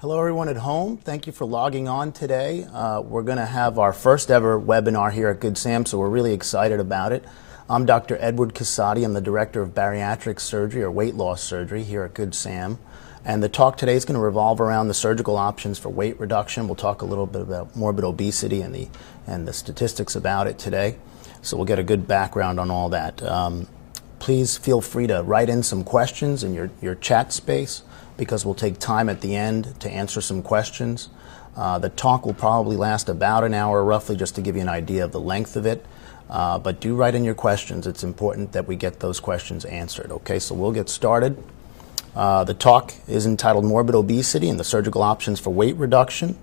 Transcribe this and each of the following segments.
Hello everyone at home. Thank you for logging on today. We're going to have our first ever webinar here at Good Sam, so we're really excited about it. I'm Dr. Edward Cussatti. I'm the Director of Bariatric Surgery or Weight Loss Surgery here at Good Sam. And the talk today is going to revolve around the surgical options for weight reduction. We'll talk a little bit about morbid obesity and the statistics about it today. So we'll get a good background on all that. Please feel free to write in some questions in your chat space, because we'll take time at the end to answer some questions. The talk will probably last about an hour roughly, just to give you an idea of the length of it. But do write in your questions. It's important that we get those questions answered. Okay, so we'll get started. The talk is entitled Morbid Obesity and the Surgical Options for Weight Reduction.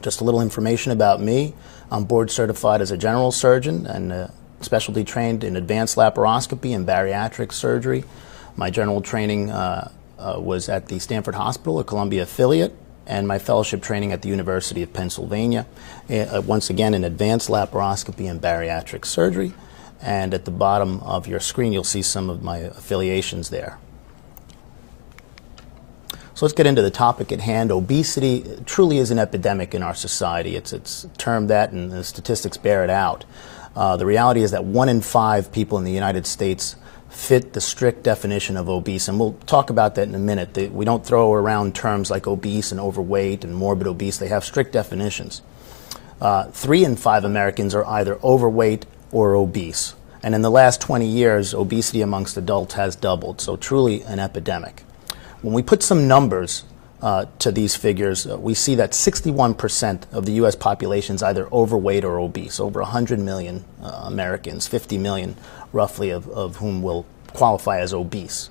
Just a little information about me. I'm board certified as a general surgeon and specialty trained in advanced laparoscopy and bariatric surgery. My general training was at the Stanford Hospital, a Columbia affiliate, and my fellowship training at the University of Pennsylvania, once again in advanced laparoscopy and bariatric surgery. And at the bottom of your screen, you'll see some of my affiliations there. So let's get into the topic at hand. Obesity truly is an epidemic in our society. It's termed that, and the statistics bear it out. The reality is that 1 in 5 people in the United States fit the strict definition of obese, and we'll talk about that in a minute. We don't throw around terms like obese and overweight and morbid obese. They have strict definitions. 3 in 5 Americans are either overweight or obese, and in the last 20 years, obesity amongst adults has doubled, so truly an epidemic. When we put some numbers to these figures, we see that 61% of the U.S. population is either overweight or obese, over 100 million Americans, 50 million roughly of whom will qualify as obese.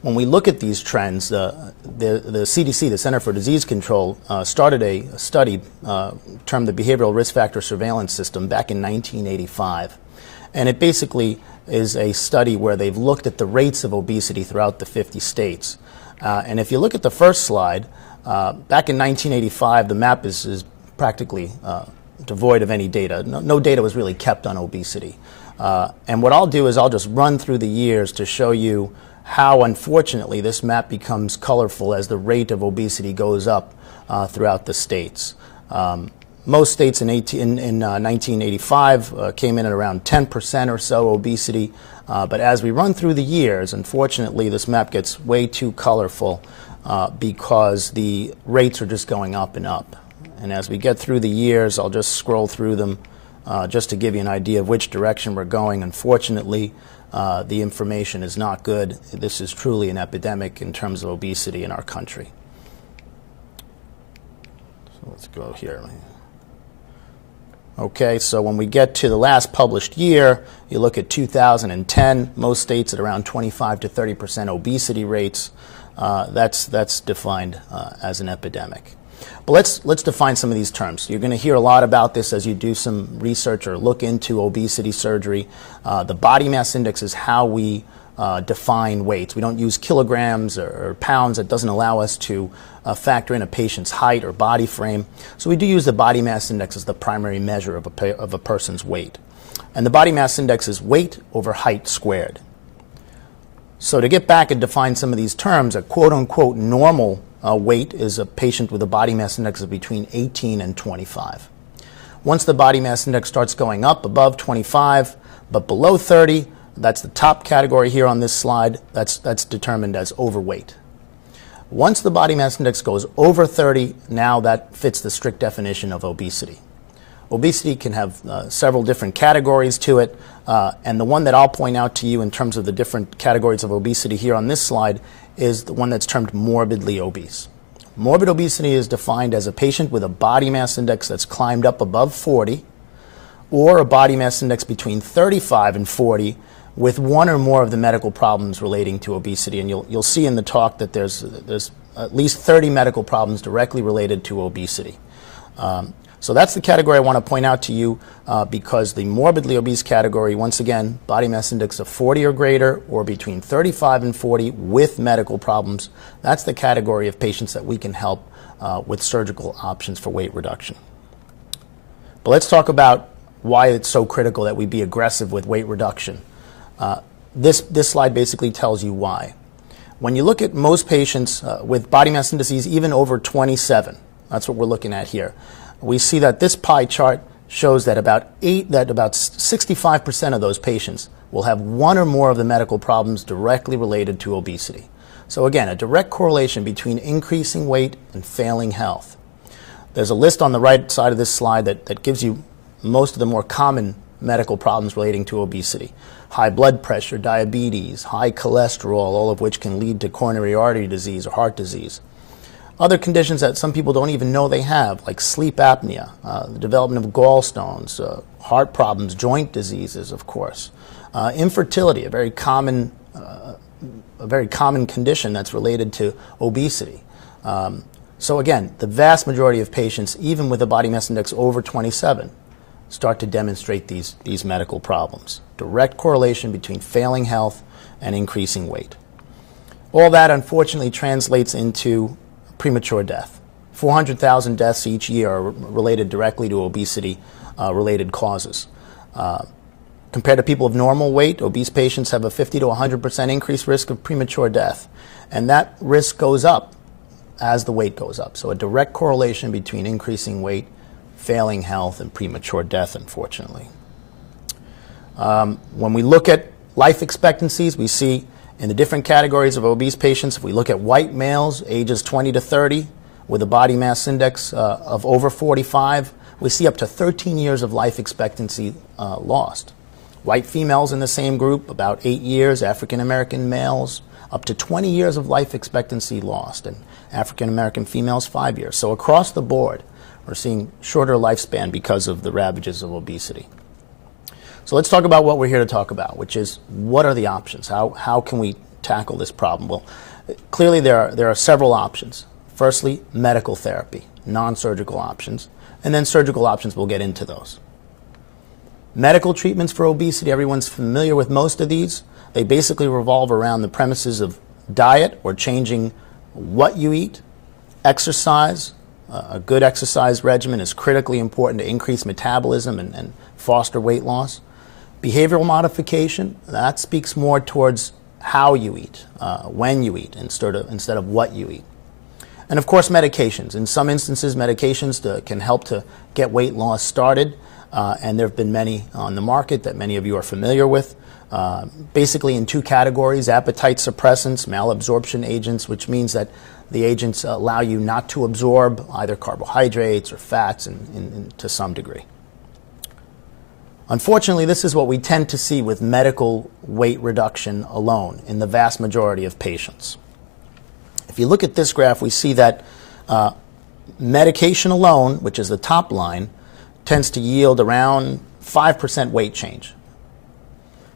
When we look at these trends, the CDC, the Center for Disease Control, started a study termed the Behavioral Risk Factor Surveillance System back in 1985. And it basically is a study where they've looked at the rates of obesity throughout the 50 states. And if you look at the first slide, back in 1985, the map is practically devoid of any data. No data was really kept on obesity. And what I'll do is I'll just run through the years to show you how, unfortunately, this map becomes colorful as the rate of obesity goes up throughout the states. Most states in 1985 came in at around 10% or so obesity. But as we run through the years, unfortunately, this map gets way too colorful because the rates are just going up and up. And as we get through the years, I'll just scroll through them just to give you an idea of which direction we're going. Unfortunately, the information is not good. This is truly an epidemic in terms of obesity in our country. So let's go here. Okay, so when we get to the last published year, you look at 2010, most states at around 25 to 30% obesity rates. That's defined as an epidemic. But let's define some of these terms. You're going to hear a lot about this as you do some research or look into obesity surgery. The body mass index is how we define weights. We don't use kilograms or pounds. It doesn't allow us to factor in a patient's height or body frame. So we do use the body mass index as the primary measure of a person's weight. And the body mass index is weight over height squared. So to get back and define some of these terms, a quote-unquote normal weight is a patient with a body mass index of between 18 and 25. Once the body mass index starts going up above 25, but below 30, that's the top category here on this slide, that's determined as overweight. Once the body mass index goes over 30, now that fits the strict definition of obesity. Obesity can have several different categories to it, and the one that I'll point out to you in terms of the different categories of obesity here on this slide is the one that's termed morbidly obese. Morbid obesity is defined as a patient with a body mass index that's climbed up above 40, or a body mass index between 35 and 40 with one or more of the medical problems relating to obesity. And you'll see in the talk that there's at least 30 medical problems directly related to obesity. So that's the category I want to point out to you because the morbidly obese category, once again, body mass index of 40 or greater or between 35 and 40 with medical problems, that's the category of patients that we can help with surgical options for weight reduction. But let's talk about why it's so critical that we be aggressive with weight reduction. This slide basically tells you why. When you look at most patients with body mass indices even over 27, that's what we're looking at here, we see that this pie chart shows that about 65% of those patients will have one or more of the medical problems directly related to obesity. So again, a direct correlation between increasing weight and failing health. There's a list on the right side of this slide that gives you most of the more common medical problems relating to obesity. High blood pressure, diabetes, high cholesterol, all of which can lead to coronary artery disease or heart disease. Other conditions that some people don't even know they have, like sleep apnea, the development of gallstones, heart problems, joint diseases, of course. Infertility, a very common condition that's related to obesity. So again, the vast majority of patients, even with a body mass index over 27, start to demonstrate these medical problems. Direct correlation between failing health and increasing weight. All that unfortunately translates into premature death. 400,000 deaths each year are related directly to obesity-related causes. Compared to people of normal weight, obese patients have a 50 to 100% increased risk of premature death. And that risk goes up as the weight goes up. So a direct correlation between increasing weight, failing health, and premature death, unfortunately. When we look at life expectancies, we see in the different categories of obese patients, if we look at white males, ages 20 to 30, with a body mass index of over 45, we see up to 13 years of life expectancy lost. White females in the same group, about 8 years. African American males, up to 20 years of life expectancy lost. And African American females, 5 years. So across the board, we're seeing shorter lifespan because of the ravages of obesity. So let's talk about what we're here to talk about, which is what are the options? How can we tackle this problem? Well, clearly there are several options. Firstly, medical therapy, non-surgical options, and then surgical options. We'll get into those. Medical treatments for obesity, everyone's familiar with most of these. They basically revolve around the premises of diet or changing what you eat, exercise. A good exercise regimen is critically important to increase metabolism and foster weight loss. Behavioral modification, that speaks more towards how you eat, when you eat, instead of what you eat. And of course, medications. In some instances, medications can help to get weight loss started, and there have been many on the market that many of you are familiar with. Basically in two categories: appetite suppressants, malabsorption agents, which means that the agents allow you not to absorb either carbohydrates or fats to some degree. Unfortunately, this is what we tend to see with medical weight reduction alone in the vast majority of patients. If you look at this graph, we see that medication alone, which is the top line, tends to yield around 5% weight change.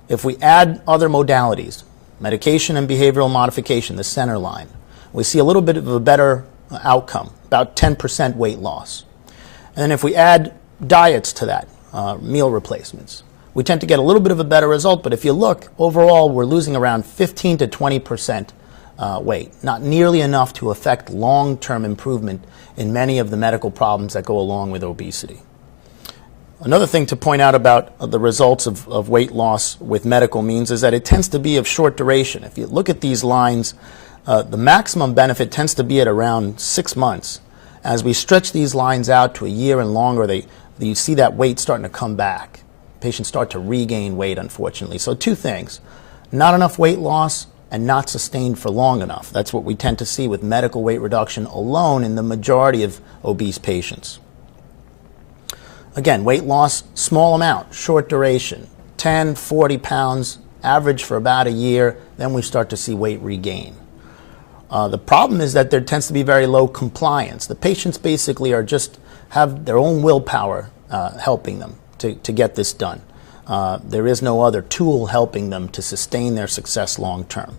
If we add other modalities, medication and behavioral modification, the center line, we see a little bit of a better outcome, about 10% weight loss. And then if we add diets to that, meal replacements, we tend to get a little bit of a better result. But if you look, overall, we're losing around 15 to 20% weight, not nearly enough to affect long-term improvement in many of the medical problems that go along with obesity. Another thing to point out about the results of weight loss with medical means is that it tends to be of short duration. If you look at these lines, the maximum benefit tends to be at around 6 months. As we stretch these lines out to a year and longer, you see that weight starting to come back. Patients start to regain weight, unfortunately. So two things: not enough weight loss and not sustained for long enough. That's what we tend to see with medical weight reduction alone in the majority of obese patients. Again, weight loss, small amount, short duration, 10, 40 pounds, average for about a year, then we start to see weight regain. The problem is that there tends to be very low compliance. The patients basically have their own willpower helping them to get this done. There is no other tool helping them to sustain their success long term.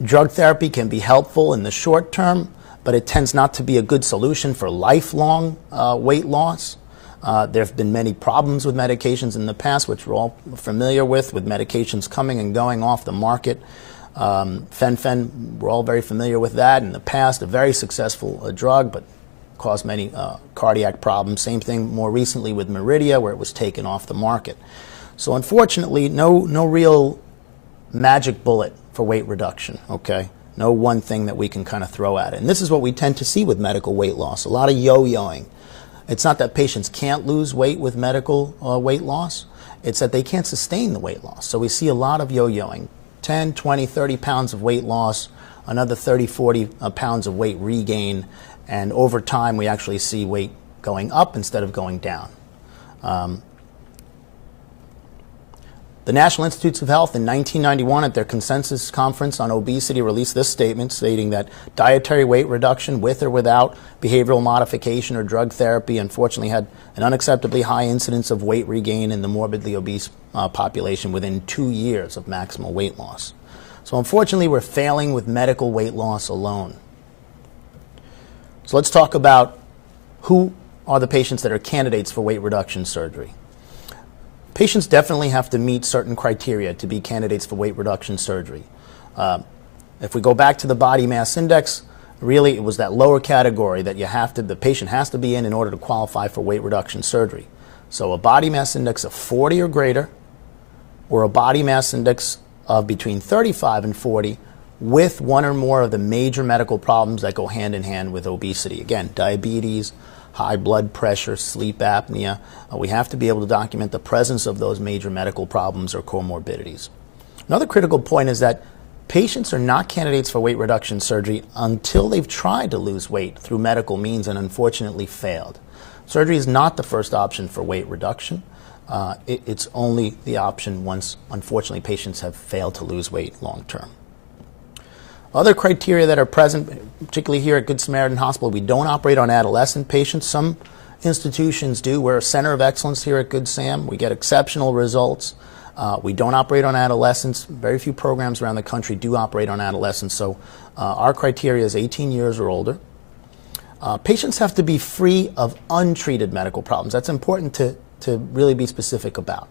Drug therapy can be helpful in the short term, but it tends not to be a good solution for lifelong weight loss. There have been many problems with medications in the past, which we're all familiar with medications coming and going off the market. Fen-phen, we're all very familiar with that. In the past, a very successful drug, but caused many cardiac problems. Same thing more recently with Meridia, where it was taken off the market. So unfortunately, no real magic bullet for weight reduction, okay? No one thing that we can kind of throw at it. And this is what we tend to see with medical weight loss, a lot of yo-yoing. It's not that patients can't lose weight with medical weight loss, it's that they can't sustain the weight loss. So we see a lot of yo-yoing, 10, 20, 30 pounds of weight loss, another 30, 40 pounds of weight regain, and over time we actually see weight going up instead of going down. The National Institutes of Health in 1991 at their consensus conference on obesity released this statement stating that dietary weight reduction with or without behavioral modification or drug therapy unfortunately had an unacceptably high incidence of weight regain in the morbidly obese population within 2 years of maximal weight loss. So unfortunately we're failing with medical weight loss alone. So let's talk about who are the patients that are candidates for weight reduction surgery. Patients definitely have to meet certain criteria to be candidates for weight reduction surgery. If we go back to the body mass index, really it was that lower category that the patient has to be in order to qualify for weight reduction surgery. So a body mass index of 40 or greater, or a body mass index of between 35 and 40 with one or more of the major medical problems that go hand in hand with obesity. Again, diabetes, high blood pressure, sleep apnea. We have to be able to document the presence of those major medical problems or comorbidities. Another critical point is that patients are not candidates for weight reduction surgery until they've tried to lose weight through medical means and unfortunately failed. Surgery is not the first option for weight reduction. It's only the option once, unfortunately, patients have failed to lose weight long term. Other criteria that are present, particularly here at Good Samaritan Hospital, we don't operate on adolescent patients. Some institutions do. We're a center of excellence here at Good Sam. We get exceptional results. We don't operate on adolescents. Very few programs around the country do operate on adolescents, so our criteria is 18 years or older. Patients have to be free of untreated medical problems. That's important to really be specific about.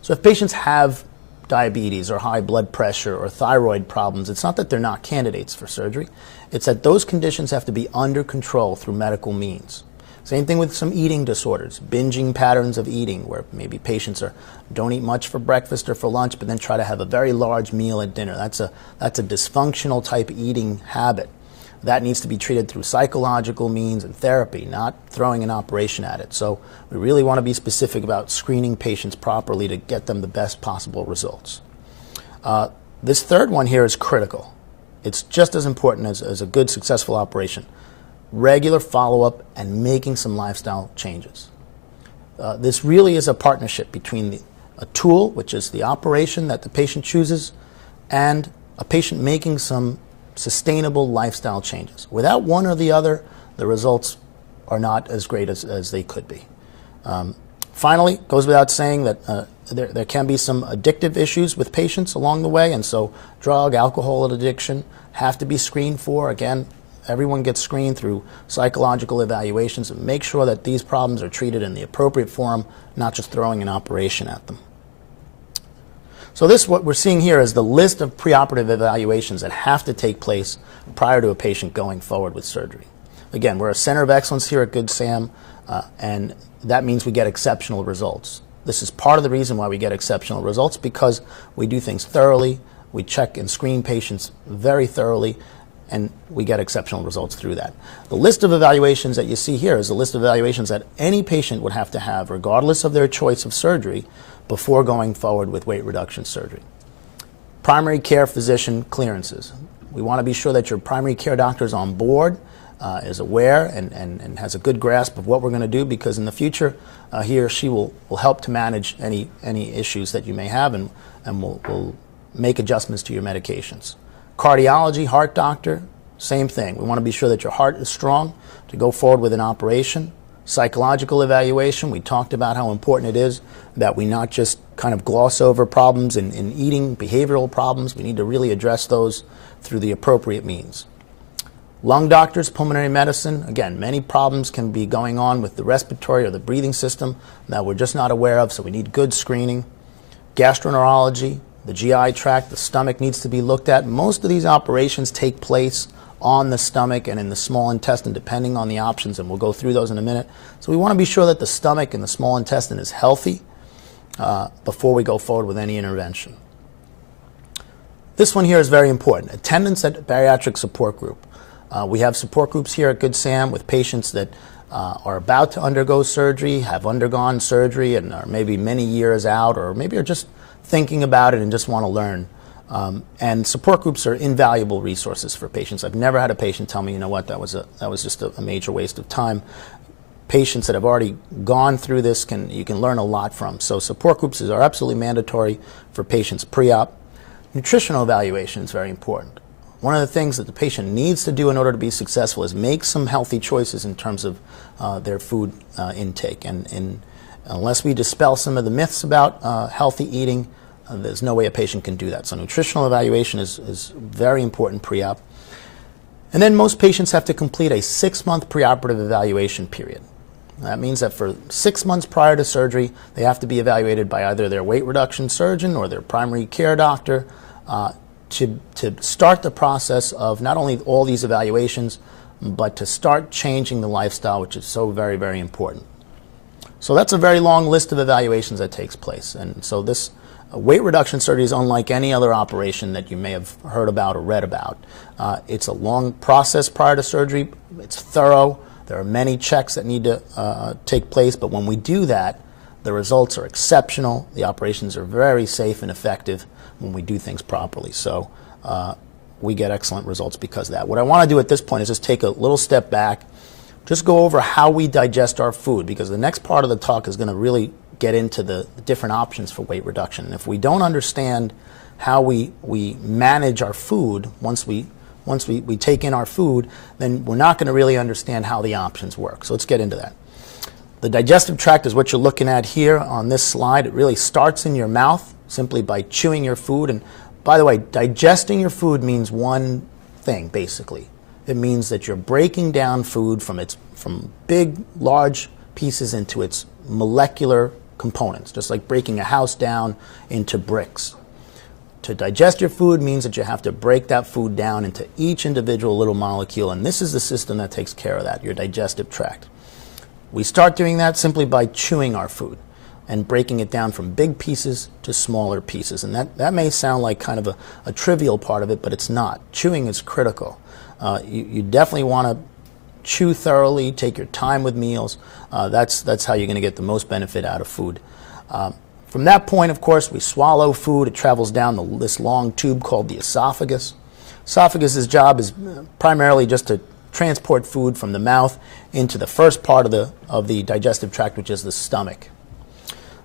So if patients have diabetes or high blood pressure or thyroid problems, it's not that they're not candidates for surgery. It's that those conditions have to be under control through medical means. Same thing with some eating disorders, binging patterns of eating, where maybe patients don't eat much for breakfast or for lunch, but then try to have a very large meal at dinner. That's a dysfunctional type eating habit. That needs to be treated through psychological means and therapy, not throwing an operation at it. So we really want to be specific about screening patients properly to get them the best possible results. This third one here is critical. It's just as important as a good, successful operation. Regular follow-up and making some lifestyle changes. This really is a partnership between a tool, which is the operation that the patient chooses, and a patient making some sustainable lifestyle changes. Without one or the other, the results are not as great as they could be. Finally, it goes without saying that there can be some addictive issues with patients along the way, and so drug, alcohol addiction have to be screened for. Again, everyone gets screened through psychological evaluations and make sure that these problems are treated in the appropriate form, not just throwing an operation at them. So what we're seeing here is the list of preoperative evaluations that have to take place prior to a patient going forward with surgery. Again, we're a center of excellence here at Good Sam, and that means we get exceptional results. This is part of the reason why we get exceptional results, because we do things thoroughly, we check and screen patients very thoroughly, and we get exceptional results through that. The list of evaluations that you see here is a list of evaluations that any patient would have to have, regardless of their choice of surgery, before going forward with weight reduction surgery. Primary care physician clearances. We want to be sure that your primary care doctor is on board, is aware, and has a good grasp of what we're going to do, because in the future he or she will help to manage any issues that you may have, and will make adjustments to your medications. Cardiology, heart doctor, same thing. We want to be sure that your heart is strong to go forward with an operation. Psychological evaluation, we talked about how important it is that we not just kind of gloss over problems in eating, behavioral problems. We need to really address those through the appropriate means. Lung doctors, pulmonary medicine, again, many problems can be going on with the respiratory or the breathing system that we're just not aware of, so we need good screening. Gastroenterology, the GI tract, the stomach needs to be looked at. Most of these operations take place on the stomach and in the small intestine, depending on the options, and we'll go through those in a minute. So we want to be sure that the stomach and the small intestine is healthy before we go forward with any intervention. This one here is very important. Attendance at bariatric support group. We have support groups here at Good Sam with patients that are about to undergo surgery, have undergone surgery, and are maybe many years out, or maybe are just thinking about it and just want to learn. And support groups are invaluable resources for patients. I've never had a patient tell me, you know what, that was just a major waste of time. Patients that have already gone through this, you can learn a lot from. So support groups are absolutely mandatory for patients pre-op. Nutritional evaluation is very important. One of the things that the patient needs to do in order to be successful is make some healthy choices in terms of their food intake. And unless we dispel some of the myths about healthy eating, there's no way a patient can do that. So nutritional evaluation is very important pre-op. And then most patients have to complete a 6-month preoperative evaluation period. That means that for 6 months prior to surgery, they have to be evaluated by either their weight reduction surgeon or their primary care doctor to start the process of not only all these evaluations, but to start changing the lifestyle, which is so very, very important. So that's a very long list of evaluations that takes place. And so this weight reduction surgery is unlike any other operation that you may have heard about or read about. It's a long process prior to surgery. It's thorough. There are many checks that need to take place, but when we do that, the results are exceptional. The operations are very safe and effective when we do things properly. So we get excellent results because of that. What I want to do at this point is just take a little step back, just go over how we digest our food, because the next part of the talk is going to really get into the different options for weight reduction. And if we don't understand how we manage our food, once we take in our food, then we're not going to really understand how the options work. So let's get into that. The digestive tract is what you're looking at here on this slide. It really starts in your mouth simply by chewing your food. And by the way, digesting your food means one thing, basically. It means that you're breaking down food from big, large pieces into its molecular components, just like breaking a house down into bricks. To digest your food means that you have to break that food down into each individual little molecule, and this is the system that takes care of that, your digestive tract. We start doing that simply by chewing our food and breaking it down from big pieces to smaller pieces. And that may sound like kind of a trivial part of it, but it's not. Chewing is critical. You definitely want to chew thoroughly, take your time with meals. That's how you're going to get the most benefit out of food. From that point, of course, we swallow food. It travels down this long tube called the esophagus. Esophagus's job is primarily just to transport food from the mouth into the first part of the digestive tract, which is the stomach.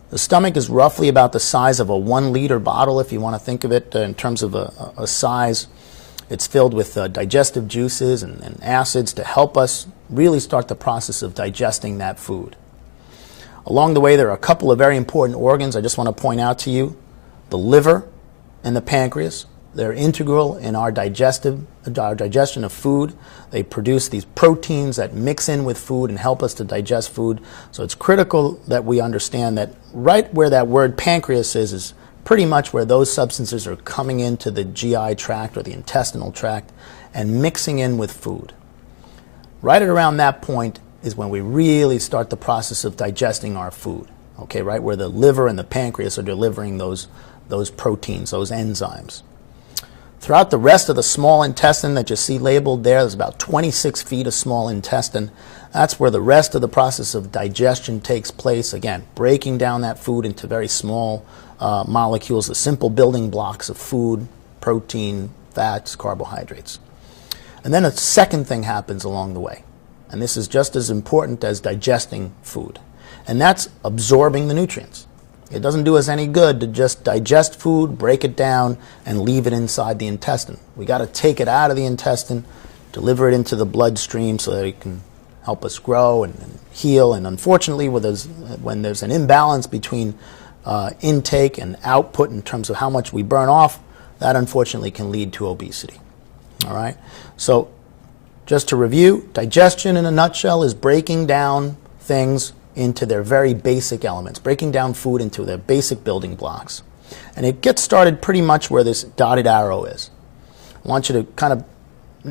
The stomach is roughly about the size of a 1-liter bottle, if you want to think of it in terms of a size. It's filled with digestive juices and acids to help us really start the process of digesting that food. Along the way, there are a couple of very important organs I just want to point out to you. The liver and the pancreas. They're integral in our digestion of food. They produce these proteins that mix in with food and help us to digest food. So it's critical that we understand that right where that word pancreas is pretty much where those substances are coming into the GI tract or the intestinal tract and mixing in with food. Right at around that point is when we really start the process of digesting our food, okay, right where the liver and the pancreas are delivering those proteins, those enzymes. Throughout the rest of the small intestine that you see labeled there's about 26 feet of small intestine. That's where the rest of the process of digestion takes place. Again, breaking down that food into very small molecules, the simple building blocks of food, protein, fats, carbohydrates. And then a second thing happens along the way. And this is just as important as digesting food. And that's absorbing the nutrients. It doesn't do us any good to just digest food, break it down, and leave it inside the intestine. We got to take it out of the intestine, deliver it into the bloodstream so that it can help us grow and heal. And unfortunately, when there's an imbalance between intake and output in terms of how much we burn off, that unfortunately can lead to obesity. All right? So just to review, digestion in a nutshell is breaking down things into their very basic elements, breaking down food into their basic building blocks. And it gets started pretty much where this dotted arrow is. I want you to kind of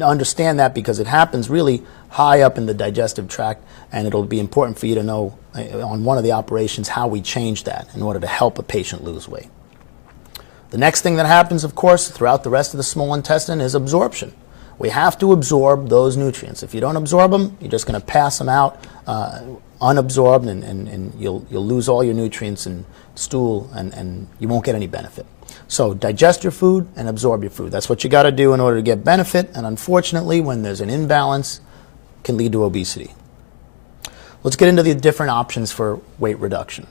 understand that because it happens really high up in the digestive tract, and it'll be important for you to know on one of the operations how we change that in order to help a patient lose weight. The next thing that happens, of course, throughout the rest of the small intestine is absorption. We have to absorb those nutrients. If you don't absorb them, you're just going to pass them out unabsorbed, and you'll lose all your nutrients in stool, and you won't get any benefit. So digest your food and absorb your food. That's what you got to do in order to get benefit, and unfortunately, when there's an imbalance, it can lead to obesity. Let's get into the different options for weight reduction.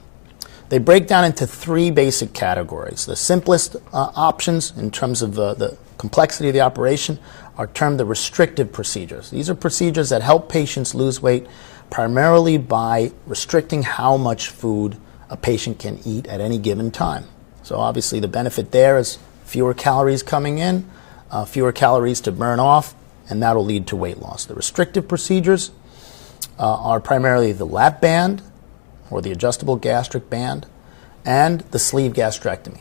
They break down into three basic categories. The simplest options, in terms of the complexity of the operation, are termed the restrictive procedures. These are procedures that help patients lose weight primarily by restricting how much food a patient can eat at any given time. So obviously the benefit there is fewer calories coming in, fewer calories to burn off, and that'll lead to weight loss. The restrictive procedures are primarily the lap band, or the adjustable gastric band, and the sleeve gastrectomy.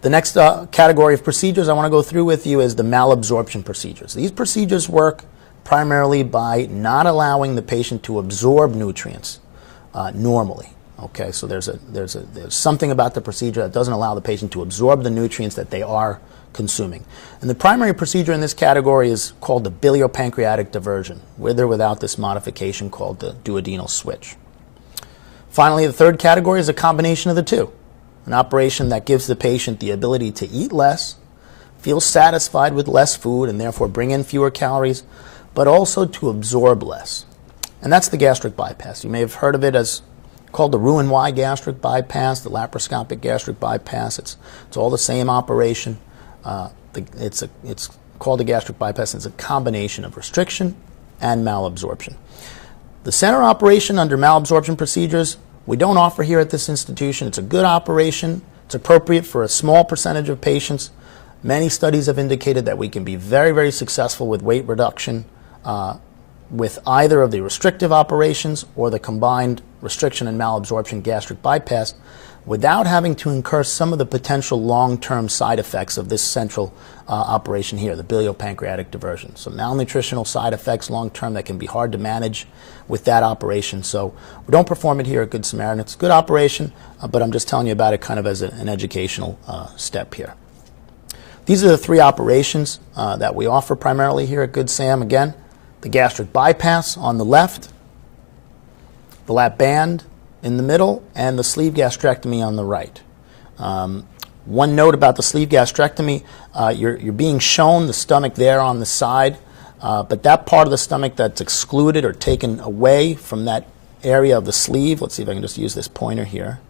The next category of procedures I want to go through with you is the malabsorption procedures. These procedures work primarily by not allowing the patient to absorb nutrients normally. Okay, so there's something about the procedure that doesn't allow the patient to absorb the nutrients that they are consuming. And the primary procedure in this category is called the biliopancreatic diversion, with or without this modification called the duodenal switch. Finally, the third category is a combination of the two. An operation that gives the patient the ability to eat less, feel satisfied with less food, and therefore bring in fewer calories, but also to absorb less. And that's the gastric bypass. You may have heard of it as called the Roux-en-Y gastric bypass, the laparoscopic gastric bypass. It's all the same operation. It's called a gastric bypass. It's a combination of restriction and malabsorption. The center operation under malabsorption procedures, we don't offer here at this institution. It's a good operation. It's appropriate for a small percentage of patients. Many studies have indicated that we can be very, very successful with weight reduction with either of the restrictive operations or the combined restriction and malabsorption gastric bypass without having to incur some of the potential long-term side effects of this central operation here, the biliopancreatic diversion. So malnutritional side effects long-term that can be hard to manage with that operation. So we don't perform it here at Good Samaritan. It's a good operation, but I'm just telling you about it kind of as an educational step here. These are the three operations that we offer primarily here at Good Sam. Again, the gastric bypass on the left, the lap band in the middle, and the sleeve gastrectomy on the right. One note about the sleeve gastrectomy, you're being shown the stomach there on the side, but that part of the stomach that's excluded or taken away from that area of the sleeve, let's see if I can just use this pointer here,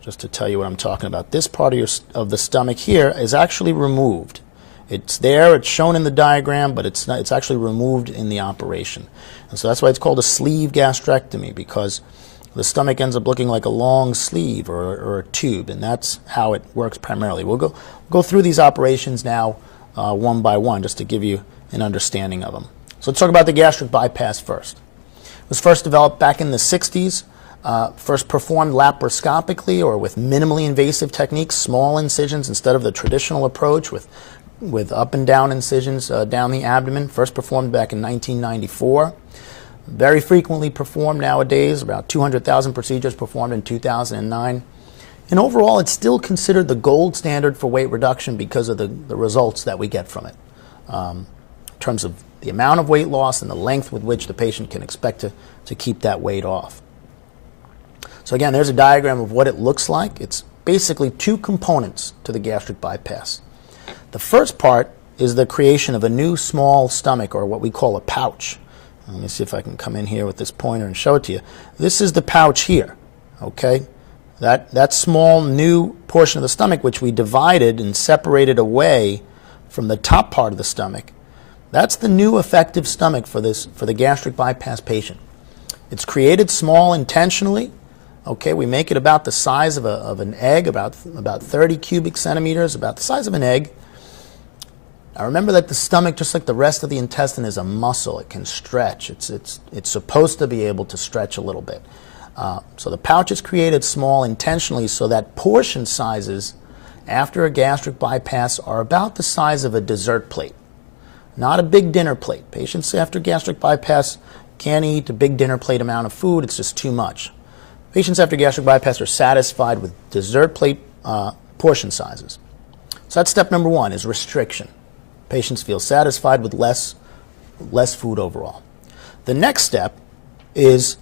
just to tell you what I'm talking about. This part of the stomach here is actually removed. It's there, it's shown in the diagram, but it's actually removed in the operation. And so that's why it's called a sleeve gastrectomy, because the stomach ends up looking like a long sleeve or a tube, and that's how it works primarily. We'll go through these operations now one by one, just to give you an understanding of them. So let's talk about the gastric bypass first. It was first developed back in the 60s, first performed laparoscopically or with minimally invasive techniques, small incisions instead of the traditional approach with up and down incisions down the abdomen, first performed back in 1994. Very frequently performed nowadays, about 200,000 procedures performed in 2009. And overall, it's still considered the gold standard for weight reduction because of the results that we get from it, in terms of the amount of weight loss and the length with which the patient can expect to keep that weight off. So again, there's a diagram of what it looks like. It's basically two components to the gastric bypass. The first part is the creation of a new small stomach, or what we call a pouch. Let me see if I can come in here with this pointer and show it to you. This is the pouch here, okay? That small new portion of the stomach, which we divided and separated away from the top part of the stomach, that's the new effective stomach for the gastric bypass patient. It's created small intentionally. Okay, we make it about the size of an egg, about 30 cubic centimeters, about the size of an egg. Now remember that the stomach, just like the rest of the intestine, is a muscle. It can stretch. It's supposed to be able to stretch a little bit. So the pouch is created small intentionally so that portion sizes after a gastric bypass are about the size of a dessert plate, not a big dinner plate. Patients after gastric bypass can't eat a big dinner plate amount of food. It's just too much. Patients after gastric bypass are satisfied with dessert plate portion sizes. So that's step number one, is restriction. Patients feel satisfied with less food overall. The next step is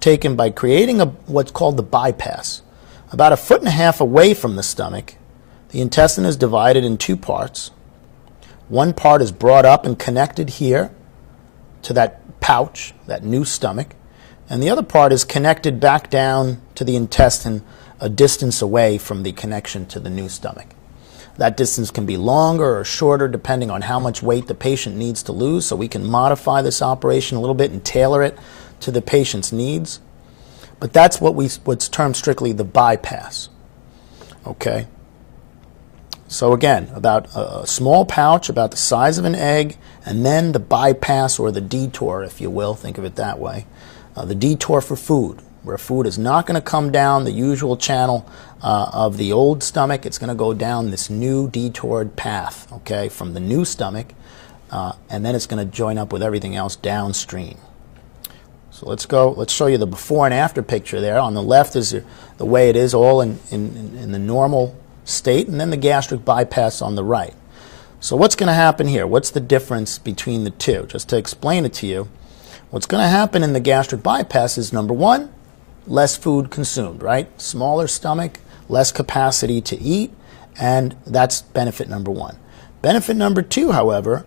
taken by creating what's called the bypass. About 1.5 feet away from the stomach, the intestine is divided in two parts. One part is brought up and connected here to that pouch, that new stomach, and the other part is connected back down to the intestine a distance away from the connection to the new stomach. That distance can be longer or shorter depending on how much weight the patient needs to lose, so we can modify this operation a little bit and tailor it to the patient's needs. But that's what's termed strictly the bypass. Okay? So again, about a small pouch about the size of an egg, and then the bypass, or the detour, if you will, think of it that way. The detour for food, where food is not going to come down the usual channel of the old stomach. It's going to go down this new detoured path, okay, from the new stomach, and then it's going to join up with everything else downstream. So let's show you the before and after picture there. On the left is the way it is all in the normal state, and then the gastric bypass on the right. So what's going to happen here? What's the difference between the two? Just to explain it to you, what's going to happen in the gastric bypass is, number one, less food consumed, right? Smaller stomach, less capacity to eat, and that's benefit number one. Benefit number two, however,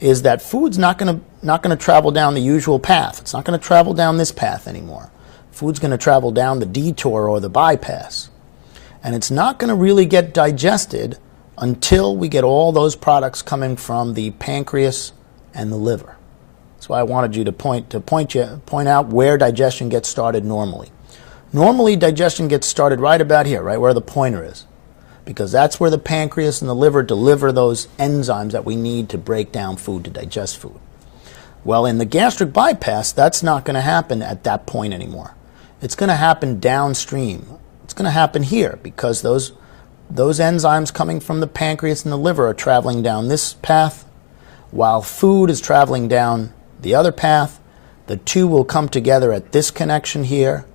is that food's not going to travel down the usual path. It's not going to travel down this path anymore. Food's going to travel down the detour or the bypass. And it's not going to really get digested until we get all those products coming from the pancreas and the liver. That's why I wanted you to point out where digestion gets started normally. Normally, digestion gets started right about here, right where the pointer is, because that's where the pancreas and the liver deliver those enzymes that we need to break down food, to digest food. Well, in the gastric bypass, that's not going to happen at that point anymore. It's going to happen downstream. It's going to happen here, because those enzymes coming from the pancreas and the liver are traveling down this path, while food is traveling down the other path. The two will come together at this connection here,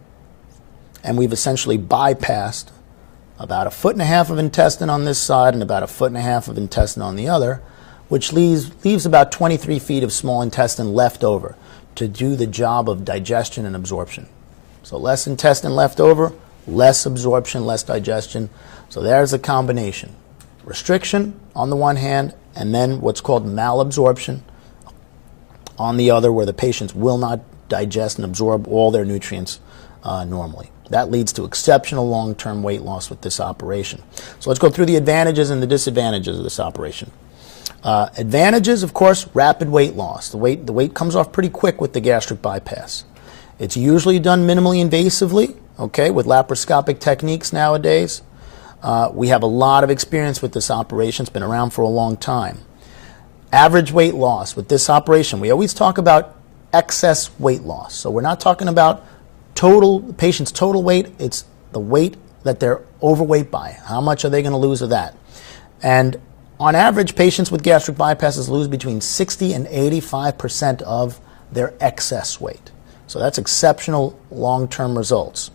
and we've essentially bypassed about 1.5 feet of intestine on this side and about 1.5 feet of intestine on the other, which leaves about 23 feet of small intestine left over to do the job of digestion and absorption. So less intestine left over, less absorption, less digestion. So there's a combination. Restriction on the one hand, and then what's called malabsorption on the other, where the patients will not digest and absorb all their nutrients normally. That leads to exceptional long-term weight loss with this operation. So let's go through the advantages and the disadvantages of this operation. Advantages, of course, rapid weight loss. The weight comes off pretty quick with the gastric bypass. It's usually done minimally invasively, okay, with laparoscopic techniques nowadays. We have a lot of experience with this operation. It's been around for a long time. Average weight loss with this operation. We always talk about excess weight loss. So we're not talking about patient's total weight. It's the weight that they're overweight by. How much are they going to lose of that? And on average, patients with gastric bypasses lose between 60 and 85% of their excess weight. So that's exceptional long-term results.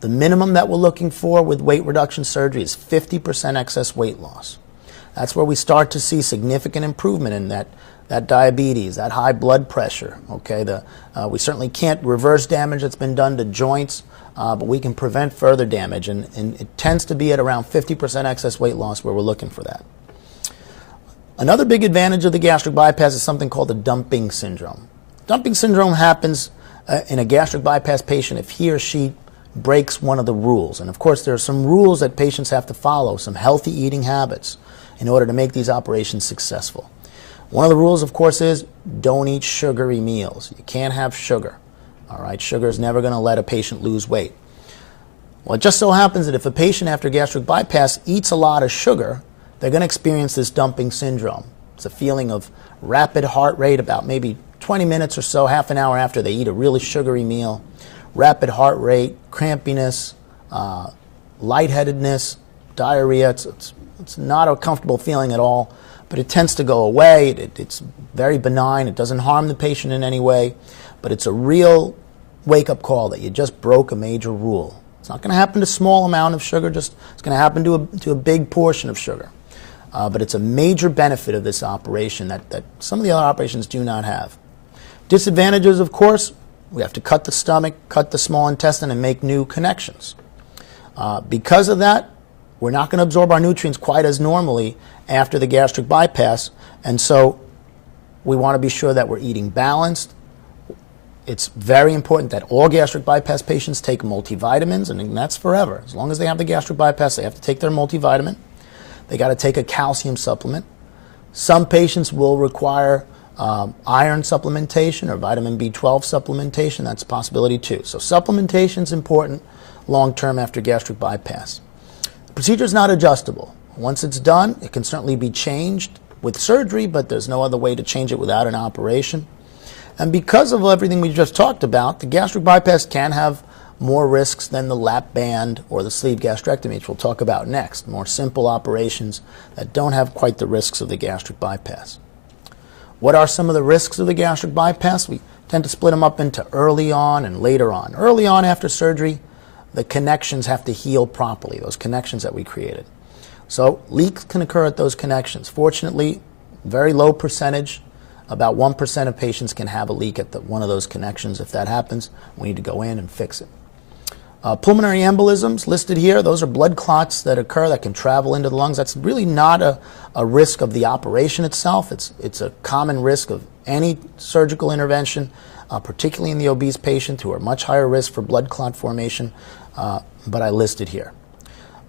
The minimum that we're looking for with weight reduction surgery is 50% excess weight loss. That's where we start to see significant improvement in that diabetes, that high blood pressure. Okay, we certainly can't reverse damage that's been done to joints, but we can prevent further damage, and it tends to be at around 50% excess weight loss where we're looking for that. Another big advantage of the gastric bypass is something called the dumping syndrome. Dumping syndrome happens in a gastric bypass patient if he or she breaks one of the rules. And of course, there are some rules that patients have to follow, some healthy eating habits, in order to make these operations successful. One of the rules, of course, is don't eat sugary meals. You can't have sugar. All right, sugar is never going to let a patient lose weight. Well, it just so happens that if a patient after gastric bypass eats a lot of sugar, they're going to experience this dumping syndrome. It's a feeling of rapid heart rate about maybe 20 minutes or so, half an hour after they eat a really sugary meal. Rapid heart rate, crampiness, lightheadedness, diarrhea. It's not a comfortable feeling at all, but it tends to go away. It's very benign. It doesn't harm the patient in any way, but it's a real wake-up call that you just broke a major rule. It's not going to happen to a small amount of sugar, it's going to happen to a big portion of sugar. But it's a major benefit of this operation that some of the other operations do not have. Disadvantages, of course, we have to cut the stomach, cut the small intestine, and make new connections. Because of that, we're not going to absorb our nutrients quite as normally after the gastric bypass, and so we want to be sure that we're eating balanced. It's very important that all gastric bypass patients take multivitamins, and that's forever. As long as they have the gastric bypass, they have to take their multivitamin. They got to take a calcium supplement. Some patients will require iron supplementation or vitamin B12 supplementation. That's a possibility too. So supplementation is important long-term after gastric bypass. The procedure is not adjustable. Once it's done, it can certainly be changed with surgery, but there's no other way to change it without an operation. And because of everything we just talked about, the gastric bypass can have more risks than the lap band or the sleeve gastrectomy, which we'll talk about next. More simple operations that don't have quite the risks of the gastric bypass. What are some of the risks of the gastric bypass? We tend to split them up into early on and later on. Early on after surgery, the connections have to heal properly, those connections that we created. So leaks can occur at those connections. Fortunately, very low percentage. About 1% of patients can have a leak at one of those connections. If that happens, we need to go in and fix it. Pulmonary embolisms listed here, those are blood clots that occur that can travel into the lungs. That's really not a risk of the operation itself. It's a common risk of any surgical intervention, particularly in the obese patient who are much higher risk for blood clot formation, but I listed here.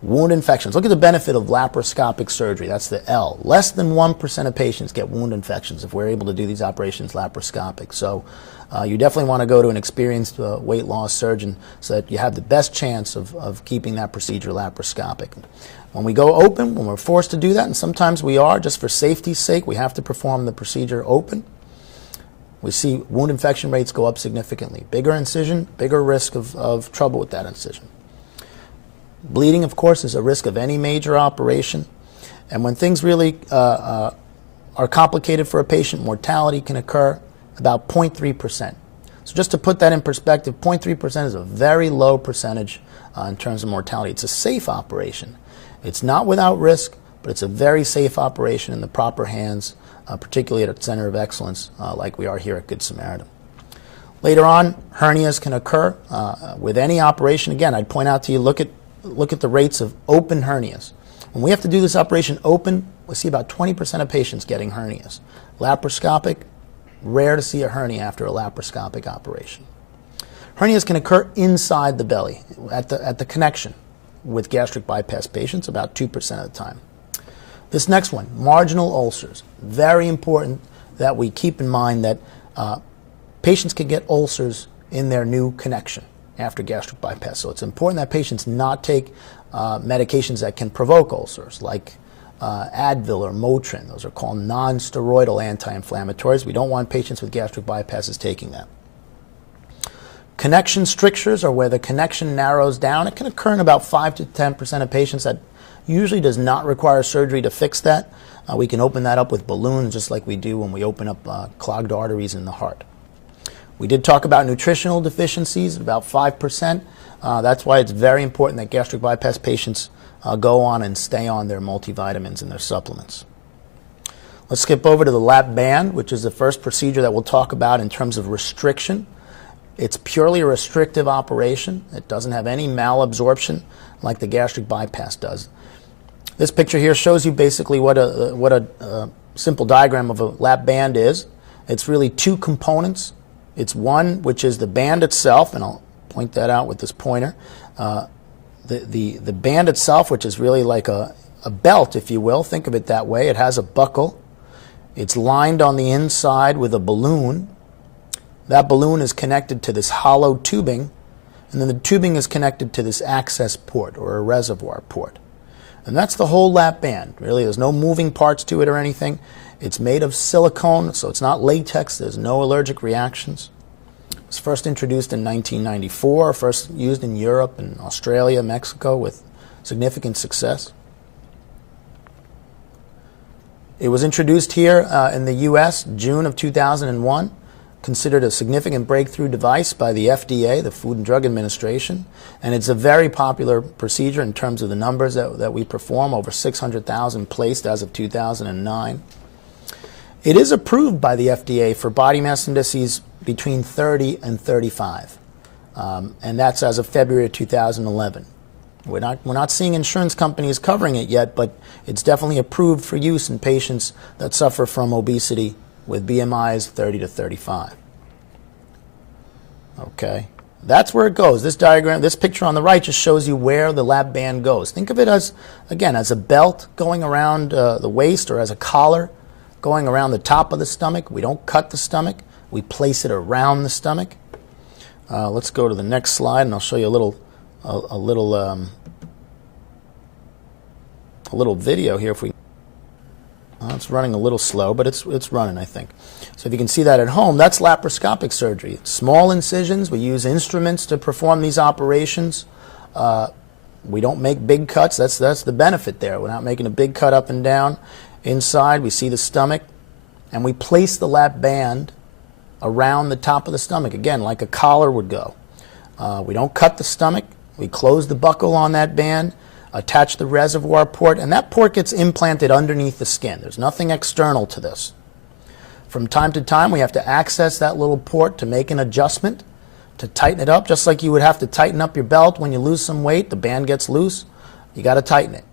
Wound infections. Look at the benefit of laparoscopic surgery. That's the L. Less than 1% of patients get wound infections if we're able to do these operations laparoscopic. So you definitely want to go to an experienced weight loss surgeon so that you have the best chance of keeping that procedure laparoscopic. When we go open, when we're forced to do that, and sometimes we are, just for safety's sake, we have to perform the procedure open, we see wound infection rates go up significantly. Bigger incision, bigger risk of trouble with that incision. Bleeding, of course, is a risk of any major operation. And when things really are complicated for a patient, mortality can occur about 0.3%. So just to put that in perspective, 0.3% is a very low percentage in terms of mortality. It's a safe operation. It's not without risk, but it's a very safe operation in the proper hands, particularly at a center of excellence like we are here at Good Samaritan. Later on, hernias can occur with any operation. Again, I'd point out to you, look at the rates of open hernias. When we have to do this operation open, we see about 20% of patients getting hernias. Laparoscopic, rare to see a hernia after a laparoscopic operation. Hernias can occur inside the belly, at the connection with gastric bypass patients, about 2% of the time. This next one, marginal ulcers. Very important that we keep in mind that patients can get ulcers in their new connection after gastric bypass. So it's important that patients not take medications that can provoke ulcers, like Advil or Motrin. Those are called non-steroidal anti-inflammatories. We don't want patients with gastric bypasses taking that. Connection strictures are where the connection narrows down. It can occur in about 5 to 10% of patients. That usually does not require surgery to fix that. We can open that up with balloons just like we do when we open up clogged arteries in the heart. We did talk about nutritional deficiencies, about 5%. That's why it's very important that gastric bypass patients go on and stay on their multivitamins and their supplements. Let's skip over to the lap band, which is the first procedure that we'll talk about in terms of restriction. It's purely a restrictive operation. It doesn't have any malabsorption like the gastric bypass does. This picture here shows you basically what a simple diagram of a lap band is. It's really two components. It's one, which is the band itself, and I'll point that out with this pointer. The band itself, which is really like a belt, if you will. Think of it that way. It has a buckle. It's lined on the inside with a balloon. That balloon is connected to this hollow tubing, and then the tubing is connected to this access port or a reservoir port. And that's the whole lap band. Really, there's no moving parts to it or anything. It's made of silicone, so it's not latex. There's no allergic reactions. It was first introduced in 1994, first used in Europe and Australia, Mexico with significant success. It was introduced here in the U.S. June of 2001. considered a significant breakthrough device by the FDA, the Food and Drug Administration, and it's a very popular procedure in terms of the numbers that we perform, over 600,000 placed as of 2009. It is approved by the FDA for body mass indices between 30 and 35, and that's as of February of 2011. We're not seeing insurance companies covering it yet, but it's definitely approved for use in patients that suffer from obesity with BMIs 30 to 35. Okay, that's where it goes. This diagram, this picture on the right just shows you where the lap band goes. Think of it as, again, as a belt going around the waist, or as a collar going around the top of the stomach. We don't cut the stomach. We place it around the stomach. Let's go to the next slide, and I'll show you a little video here. If we, it's running a little slow, but it's running, I think. So if you can see that at home, that's laparoscopic surgery. It's small incisions. We use instruments to perform these operations. We don't make big cuts. That's the benefit there. We're not making a big cut up and down. Inside, we see the stomach, and we place the lap band around the top of the stomach, again, like a collar would go. We don't cut the stomach. We close the buckle on that band, attach the reservoir port, and that port gets implanted underneath the skin. There's nothing external to this. From time to time, we have to access that little port to make an adjustment, to tighten it up, just like you would have to tighten up your belt when you lose some weight. The band gets loose. You got to tighten it.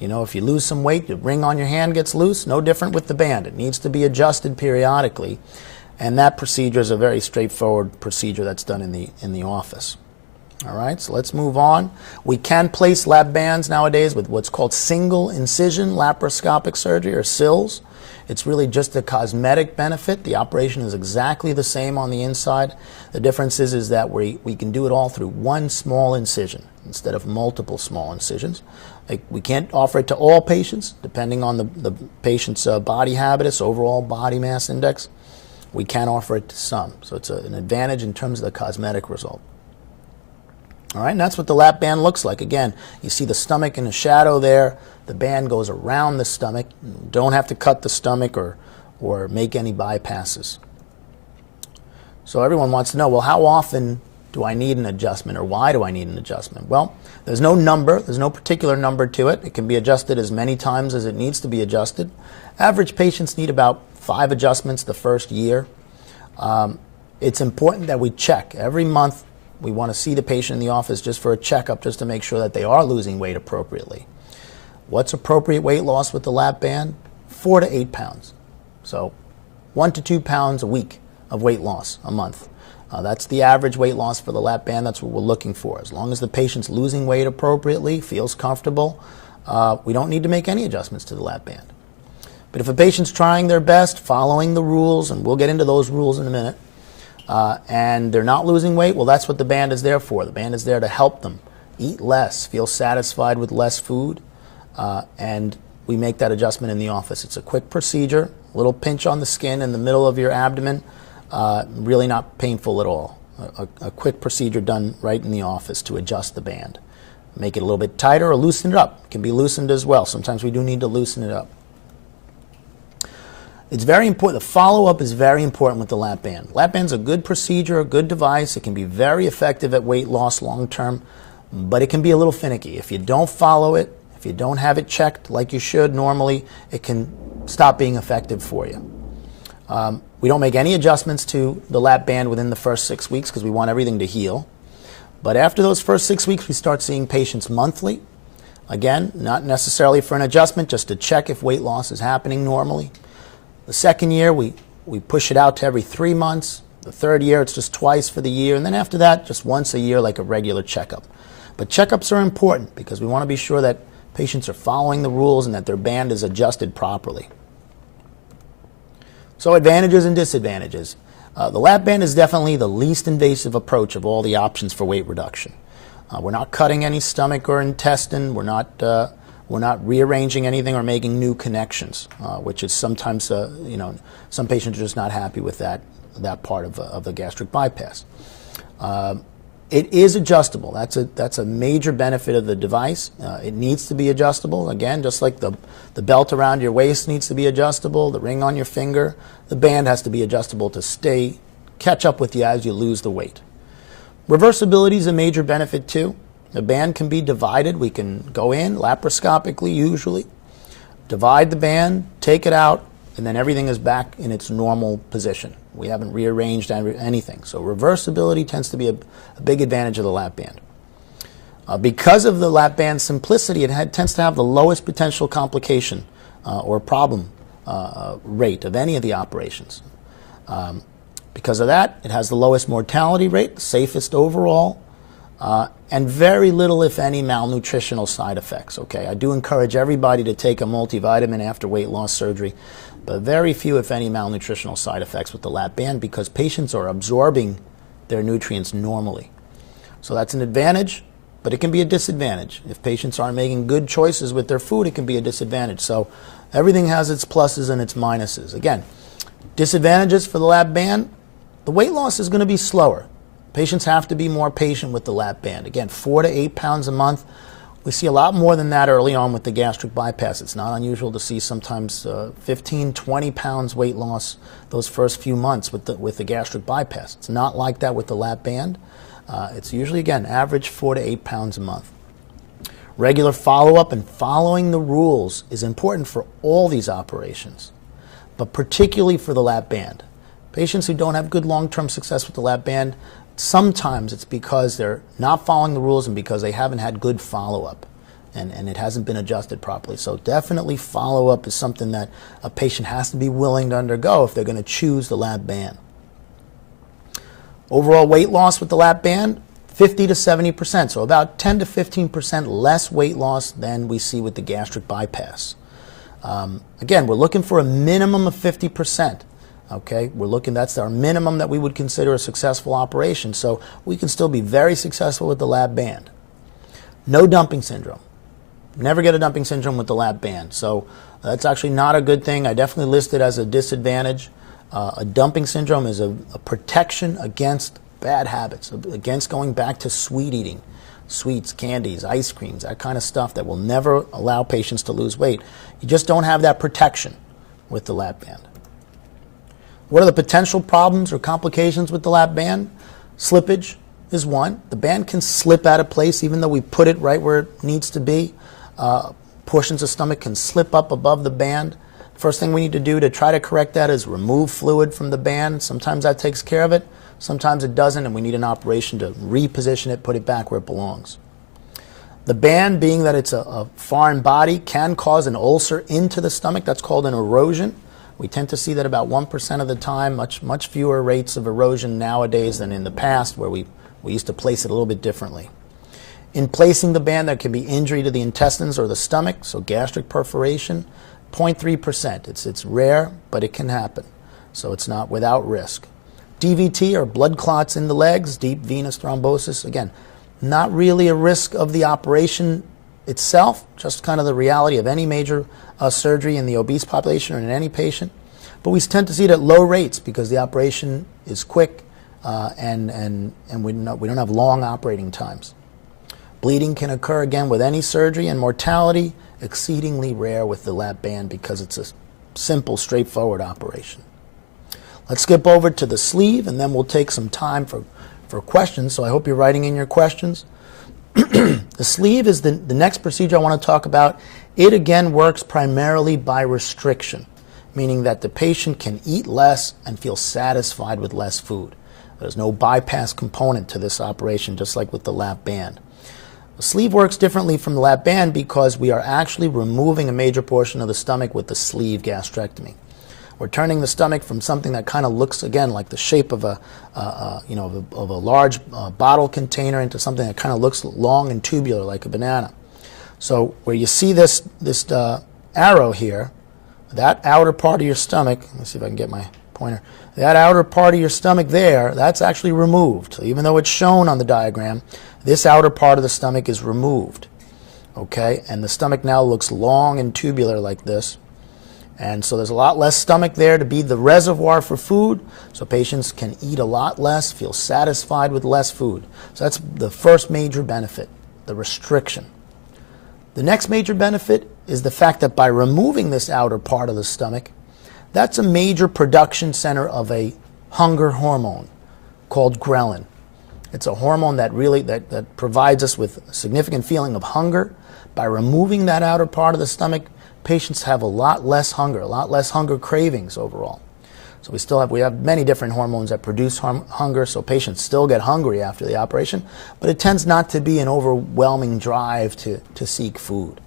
If you lose some weight, the ring on your hand gets loose. No different with the band. It needs to be adjusted periodically, and that procedure is a very straightforward procedure that's done in the office. All right, so let's move on. We can place lap bands nowadays with what's called single incision laparoscopic surgery, or SILS. It's really just a cosmetic benefit. The operation is exactly the same on the inside. The difference is that we can do it all through one small incision instead of multiple small incisions. We can't offer it to all patients, depending on the patient's body habitus, overall body mass index. We can offer it to some. So it's an advantage in terms of the cosmetic result. All right, and that's what the lap band looks like. Again, you see the stomach in the shadow there. The band goes around the stomach. You don't have to cut the stomach or make any bypasses. So everyone wants to know, well, how often do I need an adjustment, or why do I need an adjustment? Well, there's no number. There's no particular number to it. It can be adjusted as many times as it needs to be adjusted. Average patients need about 5 adjustments the first year. It's important that we check every month. We want to see the patient in the office just for a checkup, just to make sure that they are losing weight appropriately. What's appropriate weight loss with the lap band? 4 to 8 pounds. So 1 to 2 pounds a week of weight loss a month. That's the average weight loss for the lap band. That's what we're looking for. As long as the patient's losing weight appropriately, feels comfortable, we don't need to make any adjustments to the lap band. But if a patient's trying their best, following the rules, and we'll get into those rules in a minute, and they're not losing weight, well, that's what the band is there for. The band is there to help them eat less, feel satisfied with less food, and we make that adjustment in the office. It's a quick procedure, a little pinch on the skin in the middle of your abdomen, really not painful at all. A quick procedure done right in the office to adjust the band. Make it a little bit tighter or loosen it up. It can be loosened as well. Sometimes we do need to loosen it up. It's very important. The follow-up is very important with the lap band. Lap band's a good procedure, a good device. It can be very effective at weight loss long-term, but it can be a little finicky. If you don't follow it, if you don't have it checked like you should normally, it can stop being effective for you. We don't make any adjustments to the lap band within the first 6 weeks because we want everything to heal. But after those first 6 weeks, we start seeing patients monthly. Again, not necessarily for an adjustment, just to check if weight loss is happening normally. The second year, we push it out to every 3 months. The third year, it's just twice for the year. And then after that, just once a year, like a regular checkup. But checkups are important because we want to be sure that patients are following the rules and that their band is adjusted properly. So advantages and disadvantages. The lap band is definitely the least invasive approach of all the options for weight reduction. We're not cutting any stomach or intestine. We're not rearranging anything or making new connections, which is sometimes, some patients are just not happy with that part of the gastric bypass. It is adjustable. That's a major benefit of the device. It needs to be adjustable. Again, just like the belt around your waist needs to be adjustable, the ring on your finger, the band has to be adjustable to catch up with you as you lose the weight. Reversibility is a major benefit too. The band can be divided. We can go in laparoscopically usually, divide the band, take it out, and then everything is back in its normal position. We haven't rearranged anything. So reversibility tends to be a big advantage of the lap band. Because of the lap band's simplicity, it tends to have the lowest potential complication or problem rate of any of the operations. Because of that, it has the lowest mortality rate, the safest overall, and very little, if any, malnutritional side effects. Okay, I do encourage everybody to take a multivitamin after weight loss surgery, but very few, if any, malnutritional side effects with the lap band because patients are absorbing their nutrients normally. So that's an advantage, but it can be a disadvantage. If patients aren't making good choices with their food, it can be a disadvantage. So everything has its pluses and its minuses. Again, disadvantages for the lap band, the weight loss is going to be slower. Patients have to be more patient with the lap band. Again, 4 to 8 pounds a month. We see a lot more than that early on with the gastric bypass. It's not unusual to see sometimes 15, 20 pounds weight loss those first few months with the gastric bypass. It's not like that with the lap band. It's usually, again, average 4 to 8 pounds a month. Regular follow-up and following the rules is important for all these operations, but particularly for the lap band. Patients who don't have good long-term success with the lap band, sometimes it's because they're not following the rules and because they haven't had good follow-up and it hasn't been adjusted properly. So definitely follow-up is something that a patient has to be willing to undergo if they're going to choose the lap band. Overall weight loss with the lap band, 50 to 70%, so about 10 to 15% less weight loss than we see with the gastric bypass. Again, we're looking for a minimum of 50%. Okay, that's our minimum that we would consider a successful operation, so we can still be very successful with the lap band. No dumping syndrome. Never get a dumping syndrome with the lap band, so that's actually not a good thing. I definitely list it as a disadvantage. A dumping syndrome is a protection against bad habits, against going back to sweet eating, sweets, candies, ice creams, that kind of stuff that will never allow patients to lose weight. You just don't have that protection with the lap band. What are the potential problems or complications with the lap band? Slippage is one. The band can slip out of place even though we put it right where it needs to be. Portions of stomach can slip up above the band. First thing we need to do to try to correct that is remove fluid from the band. Sometimes that takes care of it. Sometimes it doesn't, and we need an operation to reposition it, put it back where it belongs. The band, being that it's a foreign body, can cause an ulcer into the stomach. That's called an erosion. We tend to see that about 1% of the time, much fewer rates of erosion nowadays than in the past where we used to place it a little bit differently. In placing the band, there can be injury to the intestines or the stomach, so gastric perforation, 0.3%. It's rare, but it can happen, so it's not without risk. DVT, or blood clots in the legs, deep venous thrombosis, again, not really a risk of the operation itself, just kind of the reality of any major surgery in the obese population or in any patient. But we tend to see it at low rates because the operation is quick and we don't have long operating times. Bleeding can occur again with any surgery, and mortality exceedingly rare with the lap band because it's a simple, straightforward operation. Let's skip over to the sleeve and then we'll take some time for questions, so I hope you're writing in your questions. The sleeve is the next procedure I want to talk about. It again works primarily by restriction, meaning that the patient can eat less and feel satisfied with less food. There's no bypass component to this operation, just like with the lap band. The sleeve works differently from the lap band because we are actually removing a major portion of the stomach with the sleeve gastrectomy. We're turning the stomach from something that kind of looks, again, like the shape of a large bottle container into something that kind of looks long and tubular like a banana. So where you see this arrow here, that outer part of your stomach, let's see if I can get my pointer, that outer part of your stomach there, that's actually removed. So even though it's shown on the diagram, this outer part of the stomach is removed. Okay, and the stomach now looks long and tubular like this. And so there's a lot less stomach there to be the reservoir for food, so patients can eat a lot less, feel satisfied with less food. So that's the first major benefit, the restriction. The next major benefit is the fact that by removing this outer part of the stomach, that's a major production center of a hunger hormone called ghrelin. It's a hormone that that provides us with a significant feeling of hunger. By removing that outer part of the stomach, patients have a lot less hunger cravings overall. So we have many different hormones that produce hunger, so patients still get hungry after the operation, but it tends not to be an overwhelming drive to seek food.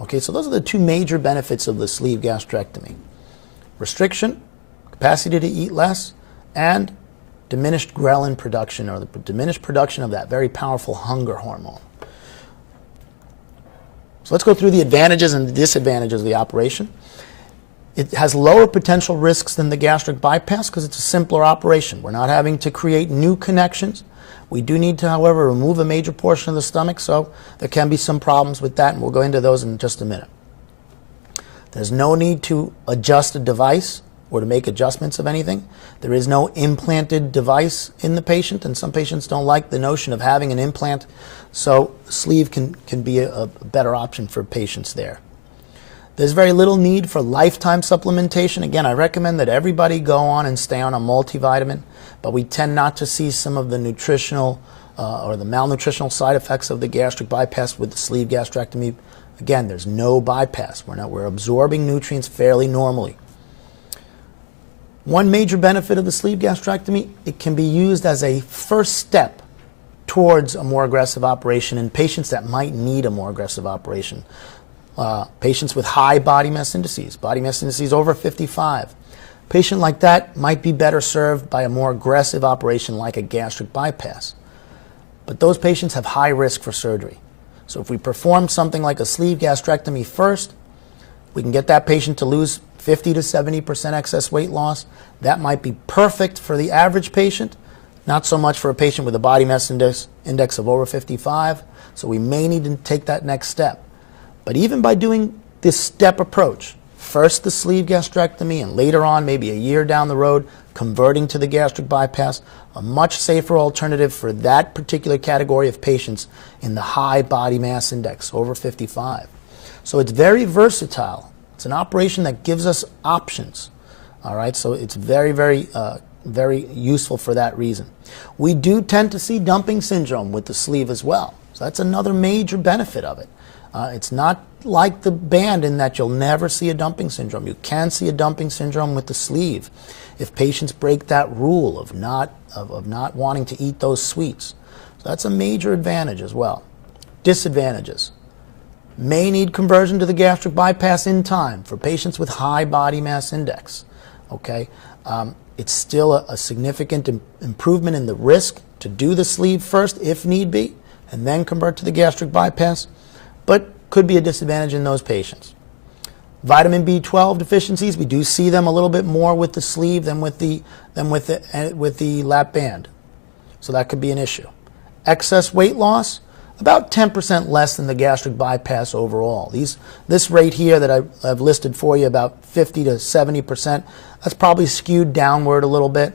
Okay, so those are the two major benefits of the sleeve gastrectomy. Restriction, capacity to eat less, and diminished ghrelin production, or the diminished production of that very powerful hunger hormone. So let's go through the advantages and the disadvantages of the operation. It has lower potential risks than the gastric bypass because it's a simpler operation. We're not having to create new connections. We do need to, however, remove a major portion of the stomach, so there can be some problems with that, and we'll go into those in just a minute. There's no need to adjust a device or to make adjustments of anything. There is no implanted device in the patient, and some patients don't like the notion of having an implant, so sleeve can be a better option for patients there. There's very little need for lifetime supplementation. Again, I recommend that everybody go on and stay on a multivitamin, but we tend not to see some of the nutritional or the malnutritional side effects of the gastric bypass with the sleeve gastrectomy. Again, there's no bypass. We're absorbing nutrients fairly normally. One major benefit of the sleeve gastrectomy, it can be used as a first step towards a more aggressive operation in patients that might need a more aggressive operation. Patients with high body mass indices over 55. Patient like that might be better served by a more aggressive operation like a gastric bypass. But those patients have high risk for surgery. So if we perform something like a sleeve gastrectomy first, we can get that patient to lose 50 to 70% excess weight loss. That might be perfect for the average patient, not so much for a patient with a body mass index of over 55. So we may need to take that next step. But even by doing this step approach, first the sleeve gastrectomy and later on, maybe a year down the road, converting to the gastric bypass, a much safer alternative for that particular category of patients in the high body mass index, over 55. So it's very versatile. It's an operation that gives us options. All right, so it's very, very useful for that reason. We do tend to see dumping syndrome with the sleeve as well. So that's another major benefit of it. It's not like the band in that you'll never see a dumping syndrome. You can see a dumping syndrome with the sleeve if patients break that rule of not wanting to eat those sweets. So that's a major advantage as well. Disadvantages. May need conversion to the gastric bypass in time for patients with high body mass index. Okay, it's still a significant improvement in the risk to do the sleeve first if need be and then convert to the gastric bypass, but could be a disadvantage in those patients. Vitamin B12 deficiencies, we do see them a little bit more with the sleeve than with the lap band, so that could be an issue. Excess weight loss, about 10% less than the gastric bypass overall. This rate here that I've listed for you, about 50 to 70%, that's probably skewed downward a little bit.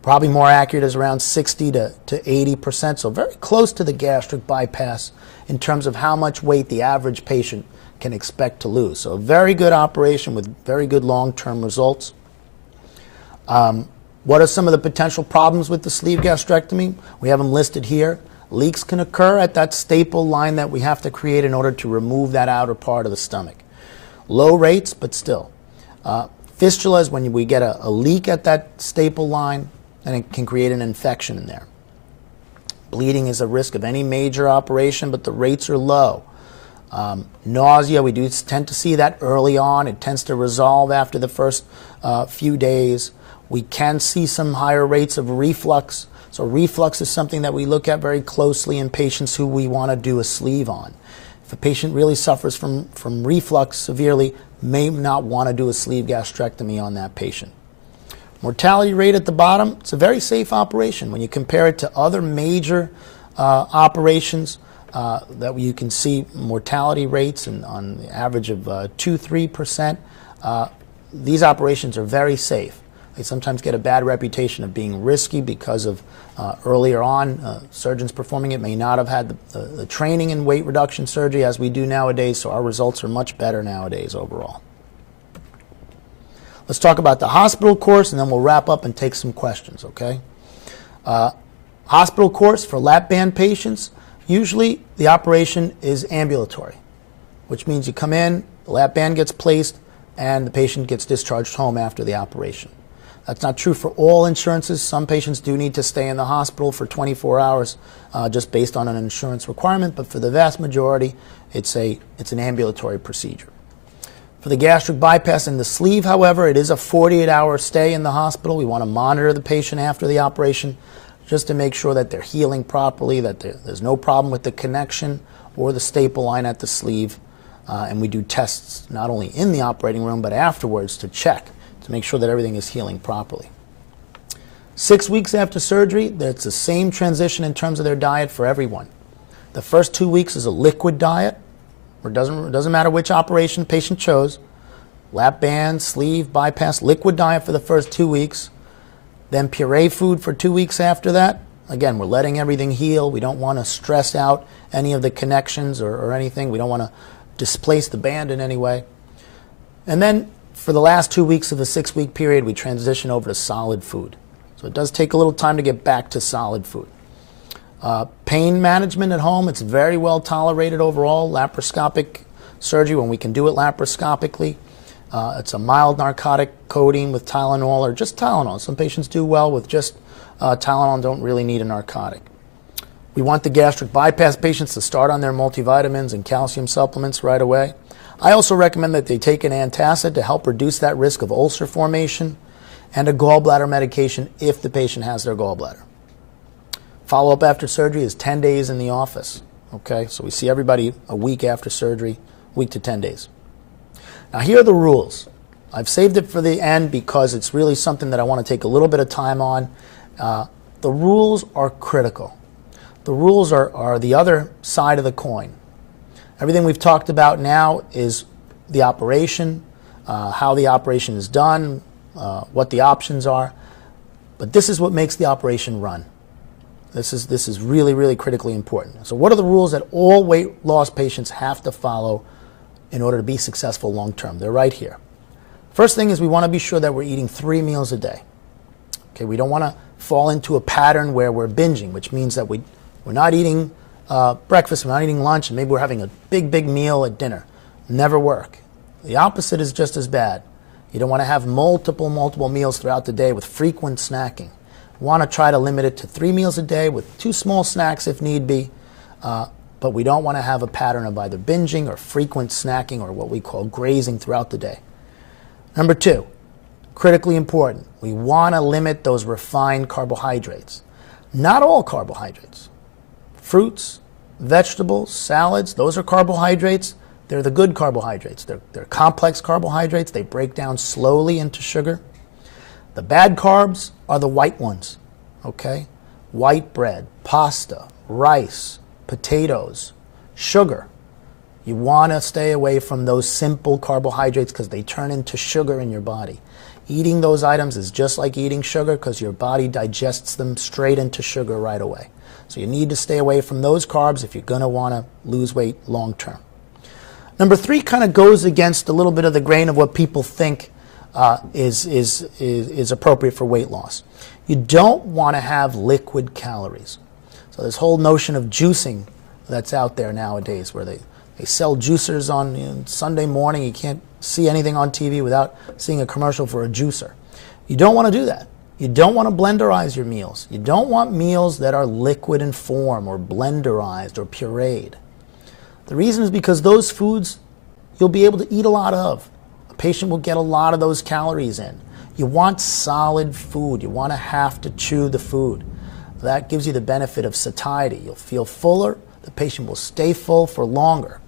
Probably more accurate is around 60 to 80%, so very close to the gastric bypass in terms of how much weight the average patient can expect to lose. So a very good operation with very good long-term results. What are some of the potential problems with the sleeve gastrectomy? We have them listed here. Leaks can occur at that staple line that we have to create in order to remove that outer part of the stomach. Low rates, but still. Fistula is when we get a leak at that staple line, and it can create an infection in there. Bleeding is a risk of any major operation, but the rates are low. Nausea, we do tend to see that early on. It tends to resolve after the first few days. We can see some higher rates of reflux. So reflux is something that we look at very closely in patients who we want to do a sleeve on. If a patient really suffers from reflux severely, may not want to do a sleeve gastrectomy on that patient. Mortality rate at the bottom, it's a very safe operation. When you compare it to other major operations that you can see mortality rates on the average of 2-3%, these operations are very safe. They sometimes get a bad reputation of being risky because of earlier on surgeons performing it may not have had the training in weight reduction surgery as we do nowadays, so our results are much better nowadays overall. Let's talk about the hospital course, and then we'll wrap up and take some questions, okay? Hospital course for lap band patients, usually the operation is ambulatory, which means you come in, the lap band gets placed, and the patient gets discharged home after the operation. That's not true for all insurances. Some patients do need to stay in the hospital for 24 hours just based on an insurance requirement, but for the vast majority, it's an ambulatory procedure. For the gastric bypass and the sleeve, however, it is a 48-hour stay in the hospital. We want to monitor the patient after the operation just to make sure that they're healing properly, that there's no problem with the connection or the staple line at the sleeve. And we do tests not only in the operating room but afterwards to check to make sure that everything is healing properly. 6 weeks after surgery, it's the same transition in terms of their diet for everyone. The first 2 weeks is a liquid diet. It doesn't matter which operation the patient chose. Lap band, sleeve, bypass, liquid diet for the first 2 weeks. Then puree food for 2 weeks after that. Again, we're letting everything heal. We don't want to stress out any of the connections or anything. We don't want to displace the band in any way. And then for the last 2 weeks of the 6-week period, we transition over to solid food. So it does take a little time to get back to solid food. Pain management at home, it's very well tolerated overall. Laparoscopic surgery, when we can do it laparoscopically. It's a mild narcotic codeine with Tylenol or just Tylenol. Some patients do well with just Tylenol and don't really need a narcotic. We want the gastric bypass patients to start on their multivitamins and calcium supplements right away. I also recommend that they take an antacid to help reduce that risk of ulcer formation and a gallbladder medication if the patient has their gallbladder. Follow-up after surgery is 10 days in the office. Okay, so we see everybody a week after surgery, week to 10 days. Now here are the rules. I've saved it for the end because it's really something that I want to take a little bit of time on. The rules are critical. The rules are the other side of the coin. Everything we've talked about now is the operation, how the operation is done, what the options are. But this is what makes the operation run. This is really, really critically important. So what are the rules that all weight loss patients have to follow in order to be successful long term? They're right here. First thing is we want to be sure that we're eating 3 meals a day. Okay, we don't want to fall into a pattern where we're binging, which means that we're not eating breakfast, we're not eating lunch, and maybe we're having a big meal at dinner. Never work. The opposite is just as bad. You don't want to have multiple meals throughout the day with frequent snacking. We want to try to limit it to 3 meals a day with 2 small snacks if need be, but we don't want to have a pattern of either binging or frequent snacking or what we call grazing throughout the day. Number 2, critically important, we want to limit those refined carbohydrates. Not all carbohydrates. Fruits, vegetables, salads, those are carbohydrates. They're the good carbohydrates. They're complex carbohydrates. They break down slowly into sugar. The bad carbs are the white ones, okay? White bread, pasta, rice, potatoes, sugar. You want to stay away from those simple carbohydrates because they turn into sugar in your body. Eating those items is just like eating sugar because your body digests them straight into sugar right away. So you need to stay away from those carbs if you're going to want to lose weight long term. Number 3 kind of goes against a little bit of the grain of what people think is appropriate for weight loss. You don't want to have liquid calories. So this whole notion of juicing that's out there nowadays where they sell juicers on Sunday morning. You can't see anything on TV without seeing a commercial for a juicer. You don't want to do that. You don't want to blenderize your meals. You don't want meals that are liquid in form or blenderized or pureed. The reason is because those foods you'll be able to eat a lot of. A patient will get a lot of those calories in. You want solid food. You want to have to chew the food. That gives you the benefit of satiety. You'll feel fuller. The patient will stay full for longer.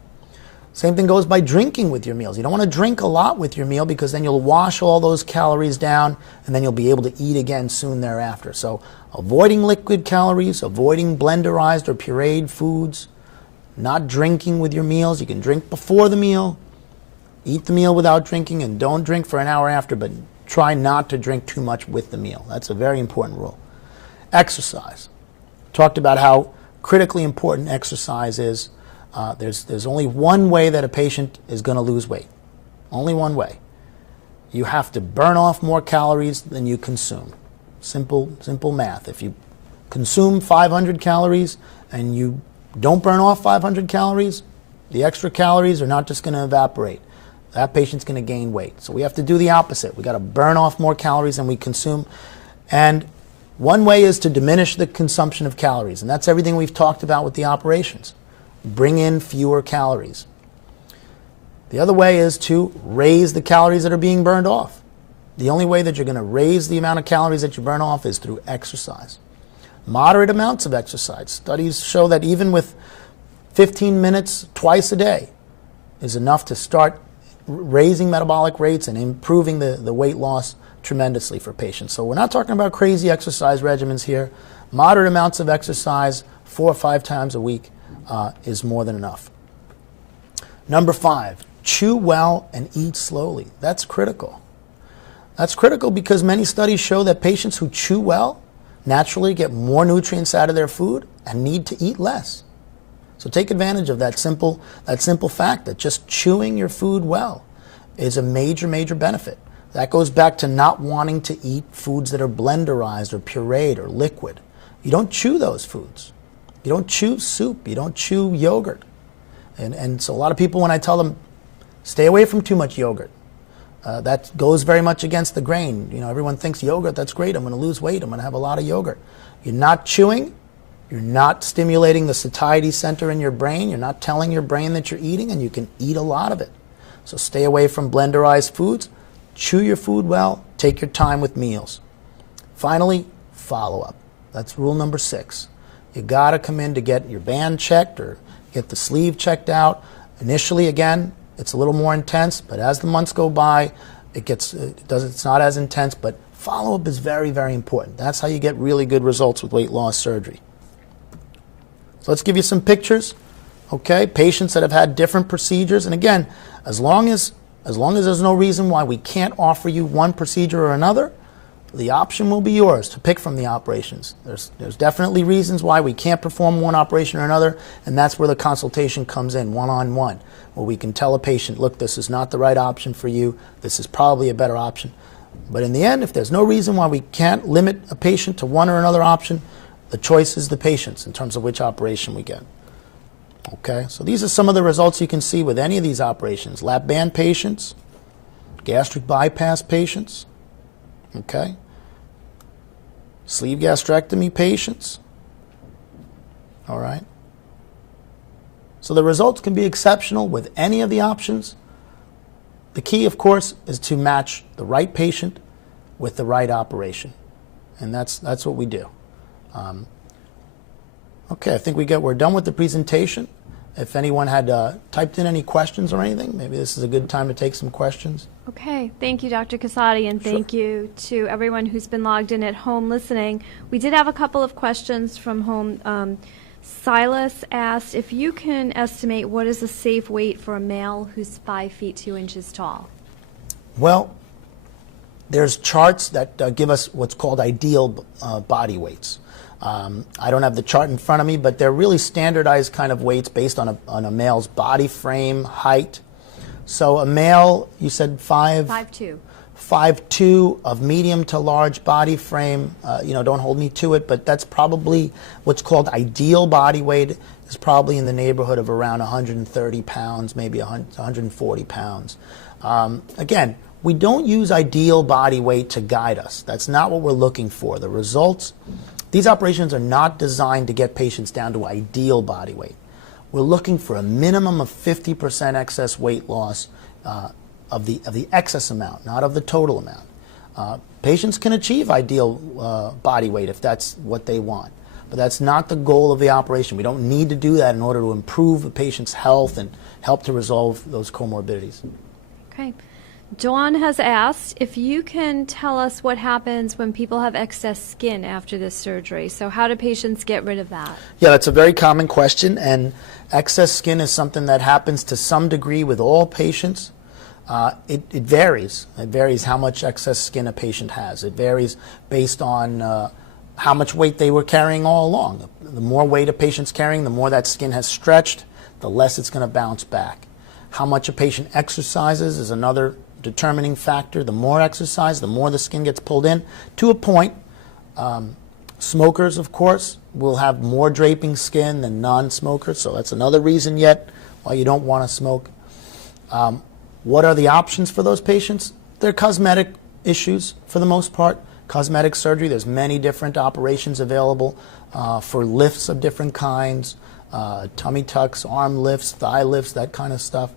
Same thing goes by drinking with your meals. You don't want to drink a lot with your meal because then you'll wash all those calories down and then you'll be able to eat again soon thereafter. So avoiding liquid calories, avoiding blenderized or pureed foods, not drinking with your meals. You can drink before the meal. Eat the meal without drinking, and don't drink for an hour after, but try not to drink too much with the meal. That's a very important rule. Exercise. Talked about how critically important exercise is. There's only one way that a patient is going to lose weight. Only one way. You have to burn off more calories than you consume. Simple math. If you consume 500 calories and you don't burn off 500 calories, the extra calories are not just going to evaporate. That patient's going to gain weight. So we have to do the opposite. We got to burn off more calories than we consume. And one way is to diminish the consumption of calories, and that's everything we've talked about with the operations. Bring in fewer calories. The other way is to raise the calories that are being burned off. The only way that you're going to raise the amount of calories that you burn off is through exercise. Moderate amounts of exercise. Studies show that even with 15 minutes twice a day is enough to start raising metabolic rates and improving the weight loss tremendously for patients. So we're not talking about crazy exercise regimens here. Moderate amounts of exercise 4 or 5 times a week is more than enough. Number 5, chew well and eat slowly. That's critical. That's critical because many studies show that patients who chew well naturally get more nutrients out of their food and need to eat less. So take advantage of that simple fact that just chewing your food well is a major benefit. That goes back to not wanting to eat foods that are blenderized or pureed or liquid. You don't chew those foods. You don't chew soup. You don't chew yogurt. And so a lot of people, when I tell them, stay away from too much yogurt, that goes very much against the grain. You know, everyone thinks yogurt, that's great, I'm going to lose weight, I'm going to have a lot of yogurt. You're not chewing, you're not stimulating the satiety center in your brain, you're not telling your brain that you're eating, and you can eat a lot of it. So stay away from blenderized foods, chew your food well, take your time with meals. Finally, follow-up. That's rule number 6. You got to come in to get your band checked or get the sleeve checked out. Initially, again, it's a little more intense, but as the months go by, it's not as intense, but follow-up is very important. That's how you get really good results with weight loss surgery. So let's give you some pictures. Okay, patients that have had different procedures, and again, as long as there's no reason why we can't offer you one procedure or another, the option will be yours to pick from the operations. There's definitely reasons why we can't perform one operation or another, and that's where the consultation comes in, one-on-one, where we can tell a patient, look, this is not the right option for you, this is probably a better option. But in the end, if there's no reason why we can't limit a patient to one or another option, the choice is the patient's in terms of which operation we get. Okay, so these are some of the results you can see with any of these operations. Lap band patients, gastric bypass patients, okay, sleeve gastrectomy patients, all right. So the results can be exceptional with any of the options. The key, of course, is to match the right patient with the right operation, and that's what we do. Okay, I think we're done with the presentation. If anyone had typed in any questions or anything, maybe this is a good time to take some questions. Okay, thank you, Dr. Cussatti, and thank you to everyone who's been logged in at home listening. We did have a couple of questions from home. Silas asked if you can estimate what is a safe weight for a male who's 5 feet 2 inches tall. Well, there's charts that give us what's called ideal body weights. I don't have the chart in front of me, but they're really standardized kind of weights based on a male's body frame, height. So a male, you said 5'2", 5'2", of medium to large body frame. Don't hold me to it, but that's probably what's called ideal body weight is probably in the neighborhood of around 130 pounds, maybe 140 pounds. Again, we don't use ideal body weight to guide us. That's not what we're looking for. The results, these operations are not designed to get patients down to ideal body weight. We're looking for a minimum of 50% excess weight loss of the excess amount, not of the total amount. Patients can achieve ideal body weight if that's what they want, but that's not the goal of the operation. We don't need to do that in order to improve the patient's health and help to resolve those comorbidities. Okay. Dawn has asked if you can tell us what happens when people have excess skin after this surgery. So how do patients get rid of that? Yeah, that's a very common question, and excess skin is something that happens to some degree with all patients. It varies. It varies how much excess skin a patient has. It varies based on how much weight they were carrying all along. The more weight a patient's carrying, the more that skin has stretched, the less it's going to bounce back. How much a patient exercises is another determining factor. The more exercise, the more the skin gets pulled in to a point. Smokers, of course, will have more draping skin than non-smokers, so that's another reason yet why you don't want to smoke. What are the options for those patients? They're cosmetic issues for the most part. Cosmetic surgery, there's many different operations available for lifts of different kinds, tummy tucks, arm lifts, thigh lifts, that kind of stuff.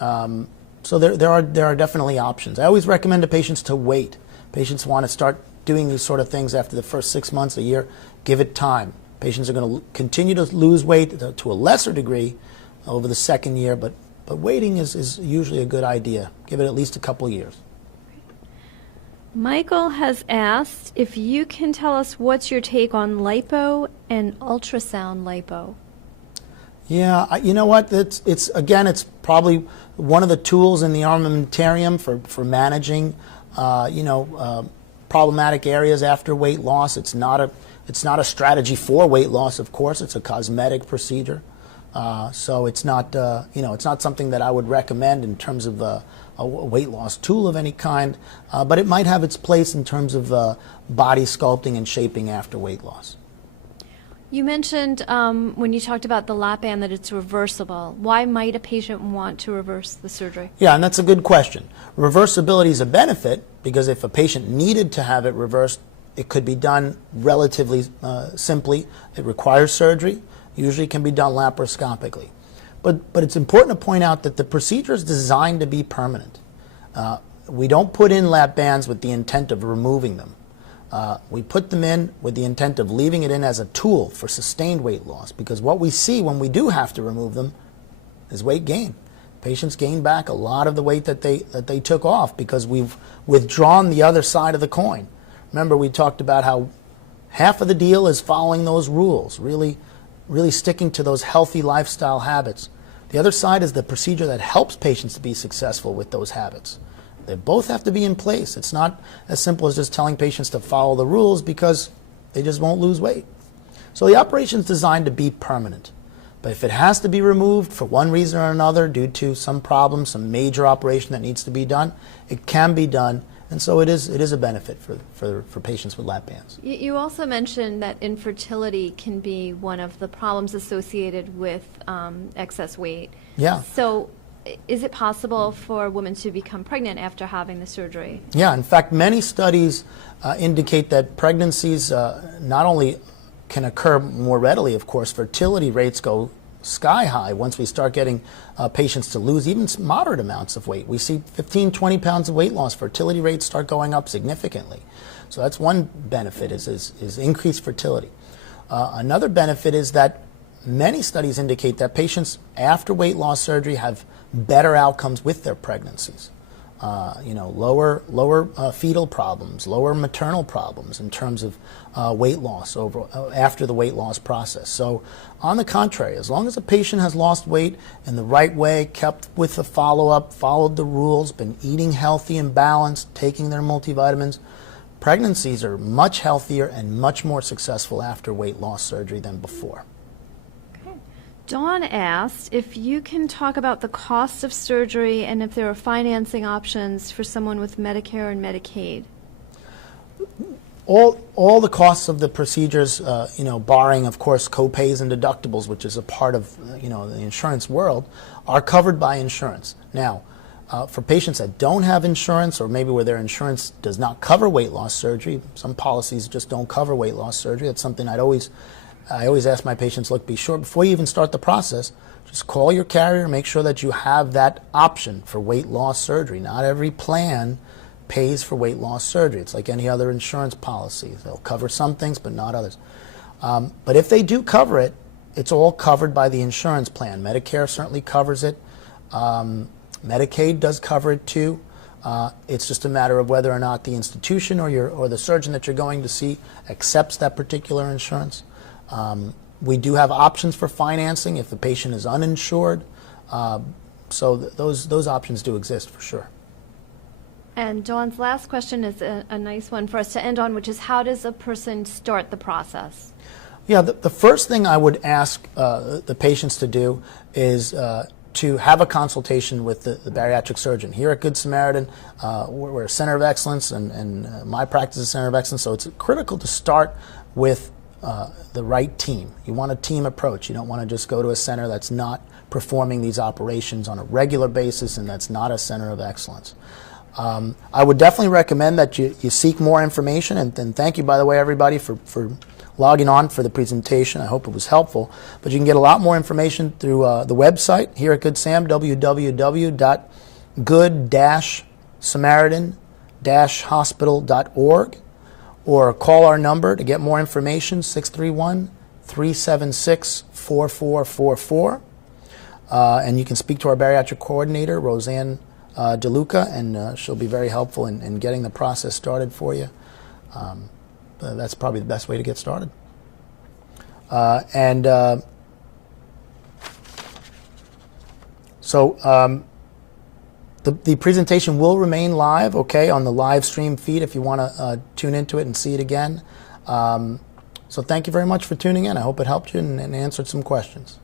So there are definitely options. I always recommend to patients to wait. Patients want to start doing these sort of things after the first 6 months, a year. Give it time. Patients are going to continue to lose weight to a lesser degree over the second year, but waiting is usually a good idea. Give it at least a couple years. Michael has asked if you can tell us what's your take on lipo and ultrasound lipo. Yeah, you know what? It's probably one of the tools in the armamentarium for managing, problematic areas after weight loss. It's not a strategy for weight loss, of course. It's a cosmetic procedure, so it's not it's not something that I would recommend in terms of a weight loss tool of any kind. But it might have its place in terms of body sculpting and shaping after weight loss. You mentioned when you talked about the lap band that it's reversible. Why might a patient want to reverse the surgery? Yeah, and that's a good question. Reversibility is a benefit because if a patient needed to have it reversed, it could be done relatively simply. It requires surgery. Usually can be done laparoscopically. But it's important to point out that the procedure is designed to be permanent. We don't put in lap bands with the intent of removing them. We put them in with the intent of leaving it in as a tool for sustained weight loss, because what we see when we do have to remove them is weight gain. Patients gain back a lot of the weight that they took off because we've withdrawn the other side of the coin. Remember, we talked about how half of the deal is following those rules, really sticking to those healthy lifestyle habits. The other side is the procedure that helps patients to be successful with those habits. They both have to be in place. It's not as simple as just telling patients to follow the rules because they just won't lose weight. So the operation is designed to be permanent. But if it has to be removed for one reason or another due to some problem, some major operation that needs to be done, it can be done. And so it is a benefit for patients with lap bands. You also mentioned that infertility can be one of the problems associated with excess weight. Yeah. So is it possible for a woman to become pregnant after having the surgery? Yeah, in fact, many studies indicate that pregnancies not only can occur more readily, of course, fertility rates go sky high once we start getting patients to lose even moderate amounts of weight. We see 15, 20 pounds of weight loss. Fertility rates start going up significantly. So that's one benefit is increased fertility. Another benefit is that many studies indicate that patients after weight loss surgery have better outcomes with their pregnancies. Lower fetal problems, lower maternal problems in terms of weight loss after the weight loss process. So on the contrary, as long as a patient has lost weight in the right way, kept with the follow-up, followed the rules, been eating healthy and balanced, taking their multivitamins, pregnancies are much healthier and much more successful after weight loss surgery than before. Dawn asked if you can talk about the cost of surgery and if there are financing options for someone with Medicare and Medicaid. All the costs of the procedures, barring, of course, co-pays and deductibles, which is a part of, the insurance world, are covered by insurance. Now, for patients that don't have insurance or maybe where their insurance does not cover weight loss surgery, some policies just don't cover weight loss surgery. That's something I always ask my patients, look, be sure before you even start the process, just call your carrier, make sure that you have that option for weight loss surgery. Not every plan pays for weight loss surgery. It's like any other insurance policy. They'll cover some things, but not others. But if they do cover it, it's all covered by the insurance plan. Medicare certainly covers it. Medicaid does cover it too. It's just a matter of whether or not the institution or the surgeon that you're going to see accepts that particular insurance. We do have options for financing if the patient is uninsured. So those options do exist for sure. And Dawn's last question is a nice one for us to end on, which is how does a person start the process? Yeah, the first thing I would ask the patients to do is to have a consultation with the bariatric surgeon. Here at Good Samaritan, we're a center of excellence, and my practice is a center of excellence, so it's critical to start with the right team. You want a team approach. You don't want to just go to a center that's not performing these operations on a regular basis and that's not a center of excellence. I would definitely recommend that you seek more information, and thank you, by the way, everybody, for logging on for the presentation. I hope it was helpful. But you can get a lot more information through the website here at Good Sam, www.good-samaritan-hospital.org, or call our number to get more information, 631-376-4444. And you can speak to our bariatric coordinator, Roseanne DeLuca, and she'll be very helpful in getting the process started for you. That's probably the best way to get started. The presentation will remain live, okay, on the live stream feed if you want to tune into it and see it again. So thank you very much for tuning in. I hope it helped you and answered some questions.